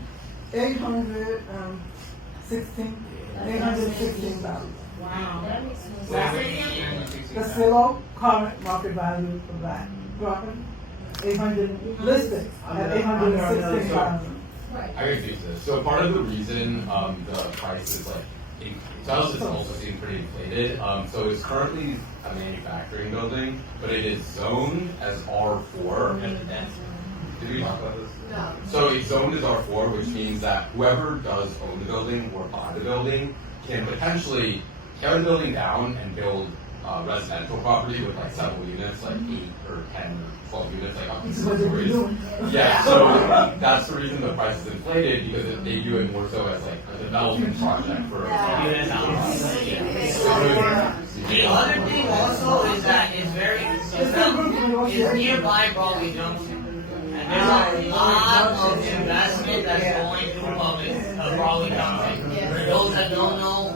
$816,000. Wow, that makes no sense. The Zillow current market value for that property, 800 listed at 816,000. I can fix this. So part of the reason the price is like, to us it also seems pretty inflated. So it's currently a manufacturing building, but it is zoned as R4. Did we talk about this? No. So it's zoned as R4, which means that whoever does own the building or buy the building can potentially tear the building down and build residential property with like several units, like 8 or 10 or 12 units, like up to 6 stories. Yeah, so that's the reason the price is inflated, because they do it more so as like a development project for The other thing also is that it's very, it's nearby Broadway Junction. And there's a lot of investment that's going through Broadway Junction. For those that don't know,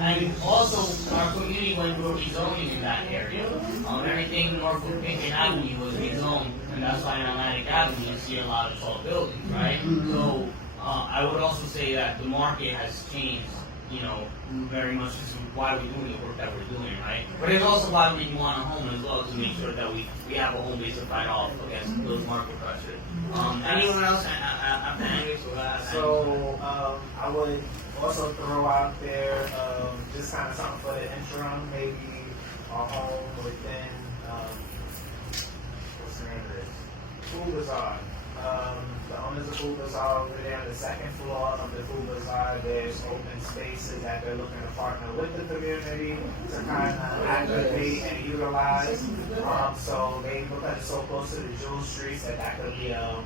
and also our community went through a rezoning in that area. Everything north of Pickett Avenue was rezoned, and that's why on Atlantic Avenue you see a lot of tall buildings, right? So I would also say that the market has changed you know, very much is why we're doing the work that we're doing, right? But it's also why we want a home as well, to make sure that we have a home base to fight off against those market pressure. Anyone else after Andrew? So I would also throw out there just kind of something for the interim, maybe a home within what's the name of this? Food Bazaar. The owners of Food Bazaar over there on the second floor of the Food Bazaar, there's open spaces that they're looking to partner with the community to kind of activate and utilize. So they look at it so close to the jewel streets that could be a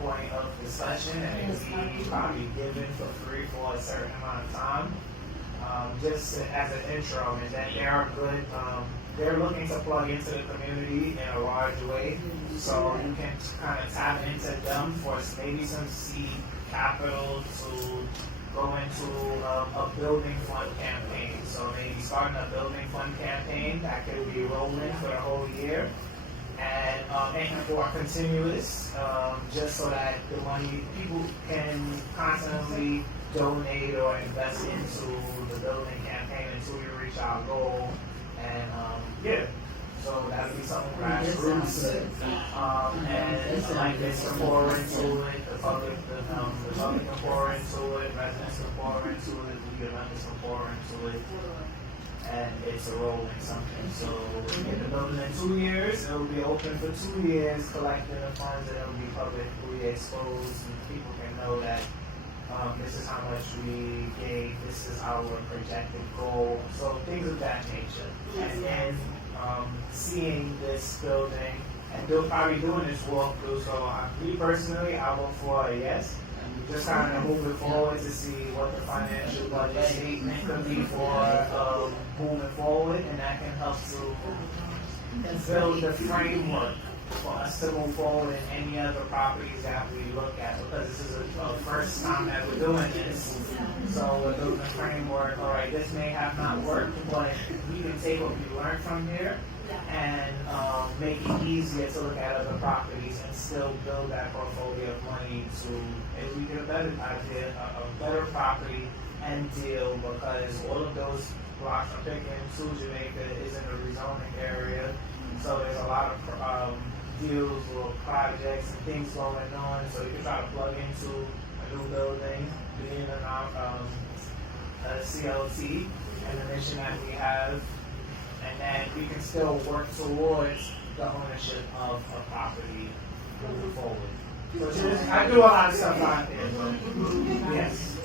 point of discussion, and it could be probably given for free for a certain amount of time, just as an interim. And then they are good. They're looking to plug into the community in a large way, so you can kind of tap into them for maybe some seed capital to go into a building fund campaign. So maybe starting a building fund campaign that could be rolling for the whole year, and for continuous, just so that the money people can constantly donate or invest into the building campaign until we reach our goal. And so that would be something grassroots, and like this can pour into it, the public can pour into it, residents can pour into it, legal members can pour into it, and it's a rolling something. So we get the building in 2 years, it will be open for 2 years, collecting the funds, and it will be publicly exposed, and people can know that this is how much we gave, this is our projected goal, so things of that nature. And then seeing this building, and they'll probably doing this walkthrough, so me personally, I vote for a yes. Just kind of moving forward to see what the financial budget statement could be for moving forward, and that can help to build the framework for us to move forward in any other properties that we look at, because this is the first time that we're doing this. So we're building a framework. All right, this may have not worked, but we can take what we learned from here and make it easier to look at other properties and still build that portfolio of money to, if we get a better idea, a better property and deal, because all of those blocks I'm picking to Jamaica is in the rezoning area. So there's a lot of deals or projects and things going on, so you can try to plug into a new building, being a CLT and the mission that we have, and then we can still work towards the ownership of a property moving forward. So I do a lot of stuff out there, but yes.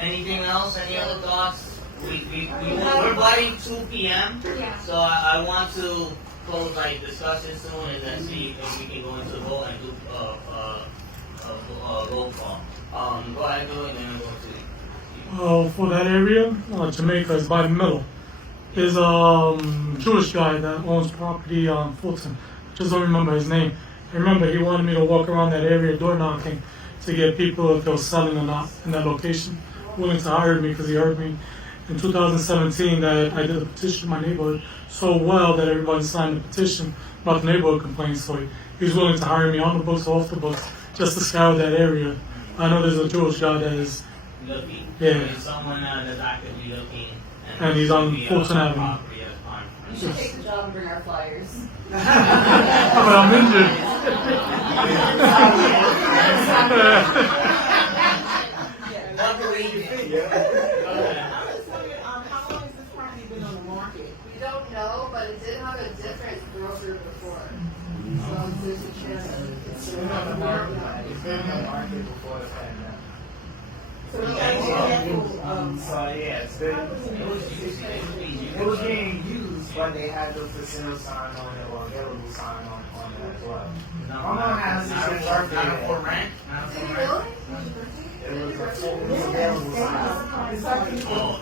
Anything else? Any other thoughts? We're biting 2 p.m. So I want to close like discussion soon, and then see if we can go into the vote and do a roll call. Go ahead, do it, and then go to. For that area, Jamaica is by the middle. There's a Jewish guy that owns property on Fulton. I just don't remember his name. I remember he wanted me to walk around that area door knocking to get people if they were selling or not in that location. Willing to hire me because he heard me in 2017 that I did a petition in my neighborhood so well that everybody signed the petition about the neighborhood complaints. So he was willing to hire me on the books or off the books just to scour that area. I know there's a Jewish guy that is looking. Yeah. There's someone that's actively looking. And he's on Fulton Avenue. You should take the job and bring our flyers. But I'm injured. How long has this property been on the market? We don't know, but it did have a different broker before. So there's a chance it's been on the market. It's been on the market before the pandemic. So we gotta be careful. So yeah, it's been, it was being used, but they had the for sale sign on it or available sign on it as well. My mom has a birthday. Not for rent? Not for rent? It was available sign. Oh,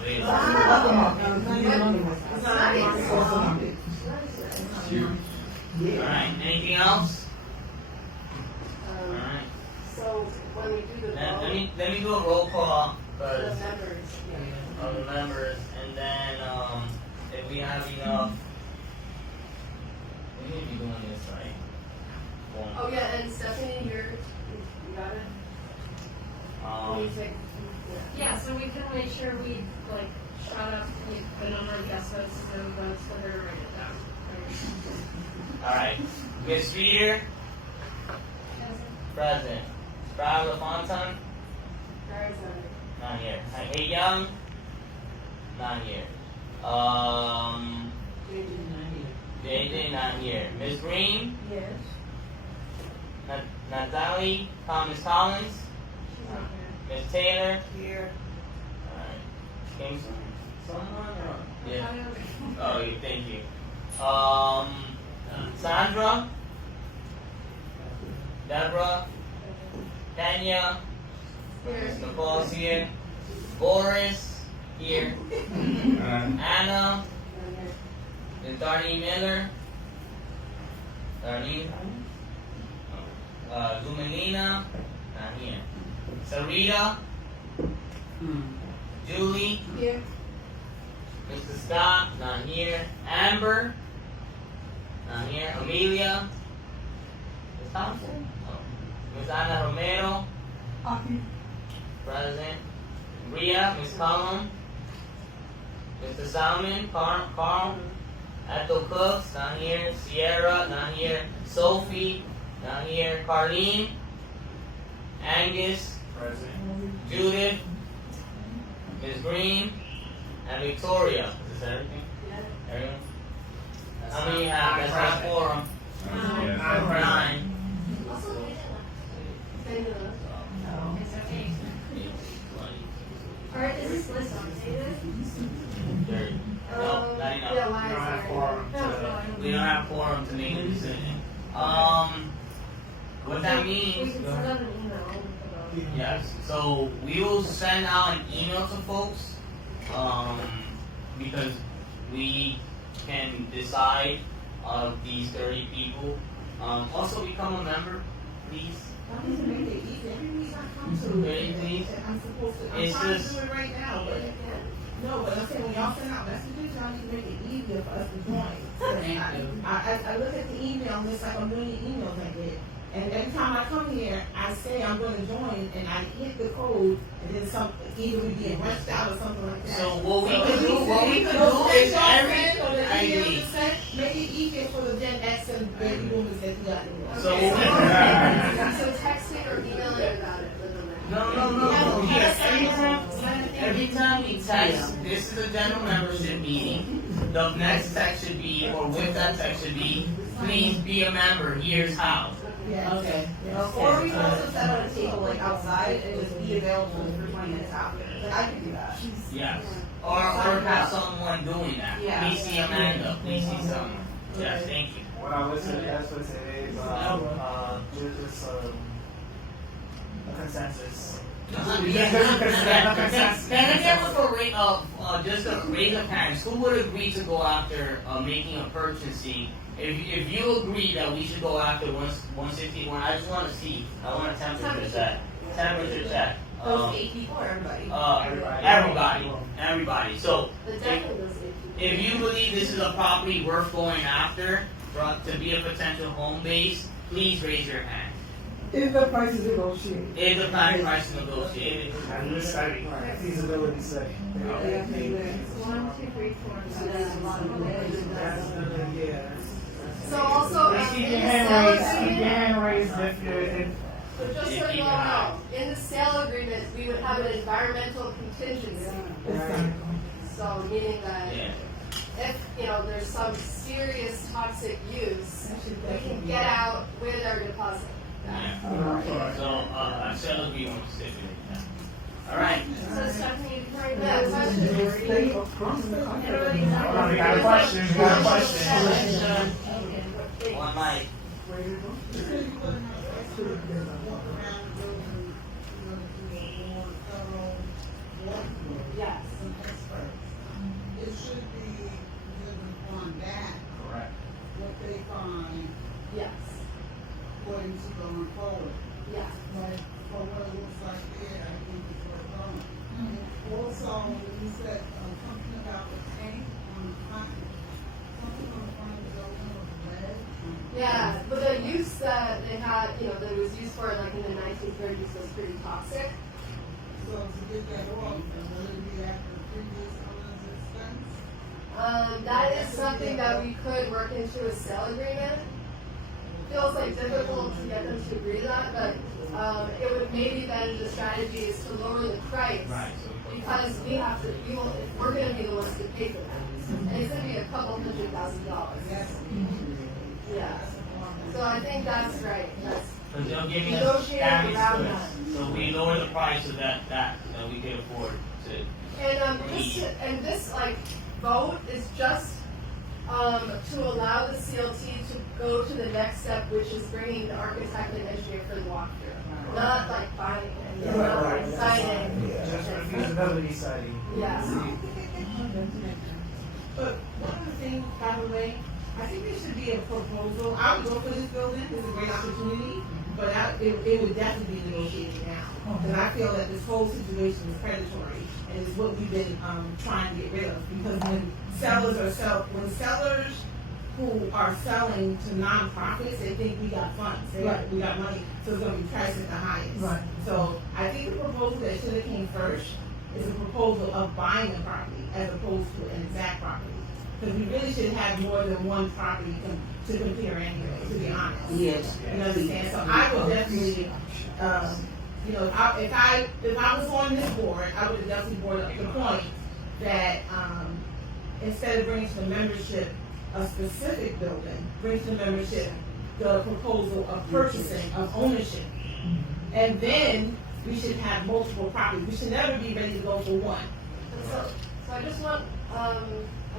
Alright, anything else? Alright. So when we do the vote, Let me do a roll call the first members, of the members, and then if we have enough, we need to be doing this right. Oh yeah, and Stephanie, you got it? Can you take to make sure we like shout out the number of guest hosts and votes for her to write it down. Alright. Miss Reader? Present. Sprout LaFontaine? Not here. Hey Young? Not here. JJ not here. Miss Green? Yes. Natalie Thomas Collins? Miss Taylor? Here. Alright. Kingston? Someone or? Yeah. Oh, yeah, thank you. Sandra? Deborah? Tanya? Miss Nicole's here. Boris? Here. Anna? Miss Darlene Miller? Darlene? Lumelina? Not here. Sarita? Julie? Here. Mr. Scott? Not here. Amber? Not here. Amelia? Miss Thompson? Oh. Miss Ana Romero? Present. Ria? Miss Cullum? Mr. Salmon? Carl? Ethel Cooks? Not here. Sierra? Not here. Sophie? Not here. Carlene? Angus? Present. Judith? Ms. Green? And Victoria. Is this everything? Yeah. Everyone? How many you have? That's not quorum. 9. Alright, is this list updated? 30. No, not enough. Yeah, why We don't is have there? quorum to, we don't have quorum to make a decision. What that means. We can send out an email. Yes, so we will send out an email to folks, because we can decide out of these 30 people. Also become a member, please. Really, please. I'm supposed to, I'm It's trying just- to do it right now, but no, but I'm saying when y'all send out messages, y'all need to make it easier for us to join. I look at the email and there's like a million emails I get. And every time I come here, I say I'm going to join, and I hit the code, and then either we being rushed out or something like that. So what we could if do, what we could those do things is y'all every, send or the I emails agree. you send, make it easier for the Gen X and baby boomers that we got in there. So So texting or emailing about it. No. Yes, every time we text, this is a general membership meeting. The next text should be, or with that text should be, please be a member, here's how. Yeah. Okay. Or we can also set up a table like outside and just be available for 20 minutes after. Like I can do that. Yes. Or have someone doing that. Yeah. Please see Amanda, please see someone. Yes, thank you. When I listened to that's what today's there's just a consensus. Can I get with a rate of just a rate of parents? Who would agree to go after making a purchasing? If you agree that we should go after 161, I just want to see. I want a temperature check. Temperature check. Those 8 people or everybody? Everybody. So Definitely those 8 if you believe this is a property worth going after to be a potential home base, please raise your hand. If the price is negotiated. If the price is negotiated. And this study, feasibility study. 1, 2, 3, 4. So that's a lot of Yeah. So also, Keep your in the hand sale raised. Keep your agreement, hand raised if you're. so just so you all know, in the sale agreement, we would have an environmental contingency. So meaning that if, there's some serious toxic use, we can get out with our deposit. Yeah. So I shall agree on stipulate that. All right. So Stephanie, before you that question, We got a question. We got a question. One mic. Yes. It should be given on that, Correct. what they find Yes. according to going forward. Yeah. Like, for what it looks like there, I think it's worth going. Also, you said something about the tank on the front, something on the front of the building was red. Yeah, but the use that they had, that it was used for like in the 1930s was pretty toxic. So to get that off, and will it be at the previous owner's expense? That is something that we could work into a sale agreement. Feels like difficult to get them to agree to that, but it would maybe then the strategy is to lower the price because we're going to be the ones to pay for that, and it's going to be a couple $100,000. Yeah. So I think that's right. That's Because they'll give me a negotiating damage around goods. that. So we lower the price of that we can afford to. And this like vote is just to allow the CLT to go to the next step, which is bringing the architect and engineer for the walkthrough, not like buying it, not like signing. Just for feasibility study. Yeah. But one other thing, by the way, I think there should be a proposal. I would go for this building. It's a great opportunity, but it would definitely be negotiated now. Because I feel that this whole situation is predatory, and is what we've been trying to get rid of. Because when sellers who are selling to nonprofits, they think we got funds, we got money, so it's going to be priced at the highest. Right. So I think the proposal that should have came first is a proposal of buying a property as opposed to an exact property. Because we really should have more than one property to compare anyway, to be honest. Yes. You understand? So I would definitely, if I was on this board, I would have definitely brought up the point that instead of bringing to the membership a specific building, bring to the membership the proposal of purchasing, of ownership. And then we should have multiple properties. We should never be ready to go for one. So I just want I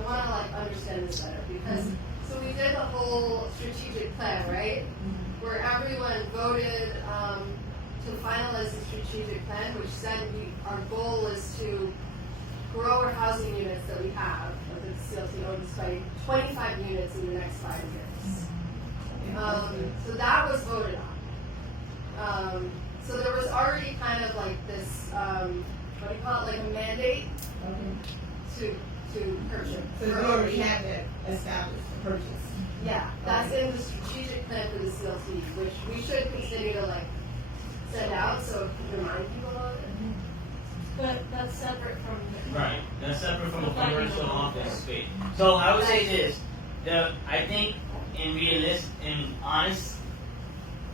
want to like understand this better because so we did the whole strategic plan, right? Where everyone voted to finalize the strategic plan, which said our goal is to grow our housing units that we have of the CLT owns by 25 units in the next 5 years. So that was voted on. So there was already kind of like this, what do you call it, like a mandate to purchase. So we already have that established, the purchase. Yeah, that's in the strategic plan for the CLT, which we should continue to like send out so we can remind people of it. But that's separate from the. Right. That's separate from a commercial office space. So I would say this. I think in honest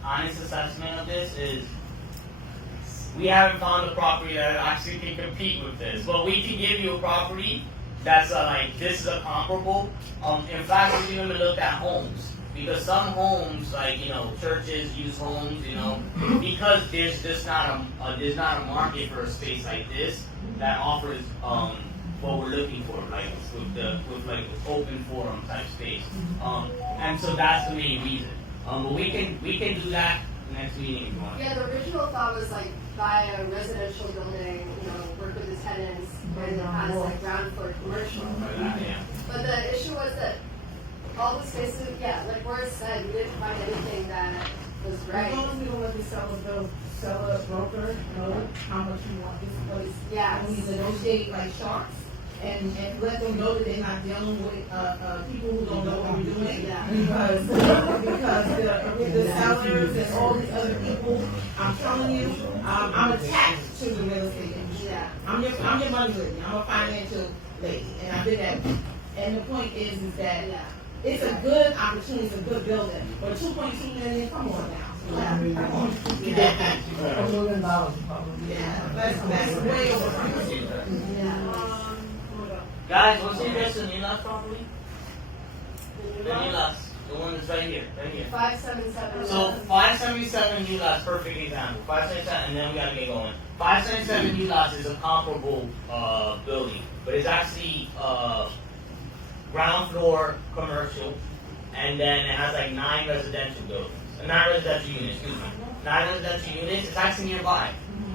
assessment of this is we haven't found a property that actually can compete with this. But we can give you a property that's like this is a comparable. In fact, we've even looked at homes because some homes, like churches use homes, because there's just not a market for a space like this that offers what we're looking for, like with like open forum type space. And so that's the main reason. But we can do that next meeting if you want. Yeah, the original thought was like buy a residential building, work with the tenants, and it has like ground floor commercial. But the issue was that all the spaces, like Boris said, we didn't find anything that was right. As long as we don't let the seller broker know how much you want this place. Yeah. And we negotiate like sharks and let them know that they're not dealing with people who don't know what we're doing. Yeah. Because the sellers and all these other people, I'm telling you, I'm attached to the real estate industry. Yeah. I'm your money lady. I'm a financial lady, and I've been that. And the point is that it's a good opportunity, it's a good building. But 2.2 million, come on now. $1 million probably. Yeah, that's way over. Guys, what's the address of the new lots property? The new lots, the one that's right here. 577. So 577 new lots, perfect example. 577, and then we gotta get going. 577 new lots is a comparable building, but it's actually ground floor commercial, and then it has like 9 residential buildings. 9 residential units, excuse me. 9 residential units, it's actually nearby.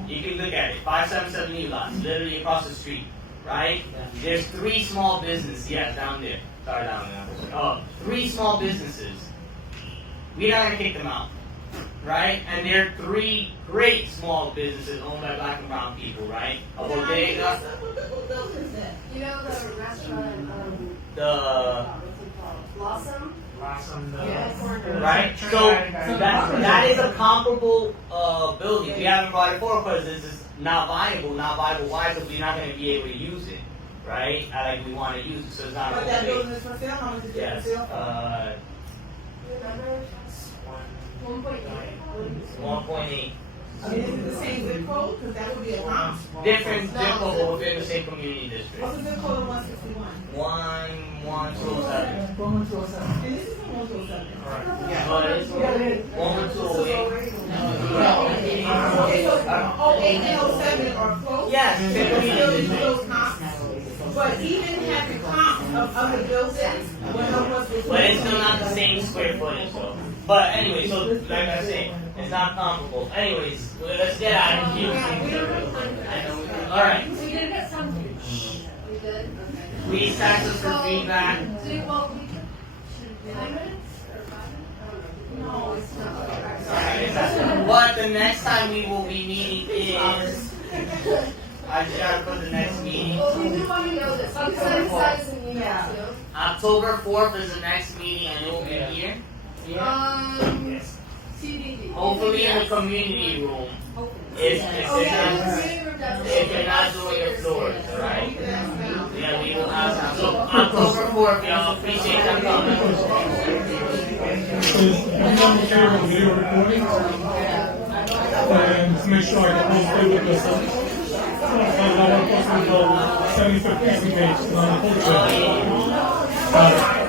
You can look at it. 577 new lots, literally across the street, right? There's 3 small businesses, down there. Sorry, down there. 3 small businesses. We're not gonna kick them out, right? And there are 3 great small businesses owned by black and brown people, right? A bodega. You know the restaurant, what's it called? Blossom? Right? So that is a comparable building. We haven't brought it forward because this is not viable. Not viable. Why? Because we're not going to be able to use it, right? Like we want to use it, so it's not. But that building is for sale, how much is it for Yes. sale? 1.8. I mean, is it the same zip code? Because that would be a comp. Different zip code within the same community district. What's the zip code of 161? 11207. 11207. And this is from 11207. Yeah. But it's 11208. Okay, so 08 and 07 are close? Yes. They will still use those comps. But even having comps of other buildings, But it's still not the same square footage though. But anyway, so like I said, it's not comparable. Anyways, let's get out of here. Alright. We did get some. We good? Okay. Please tax us for feedback. No, it's not. What the next time we will be meeting is. I just gotta put the next meeting. Well, we do want to know this. Besides size and email too. October 4th is the next meeting and it will be here. Yes. TBD. Hopefully in the community room. If you're not doing your floors, alright? Yeah, we will have so October 4th, y'all. Appreciate you coming. Is everyone okay with video recording? And to make sure I can post it with this. I want to post it with the 75th precinct page on the culture.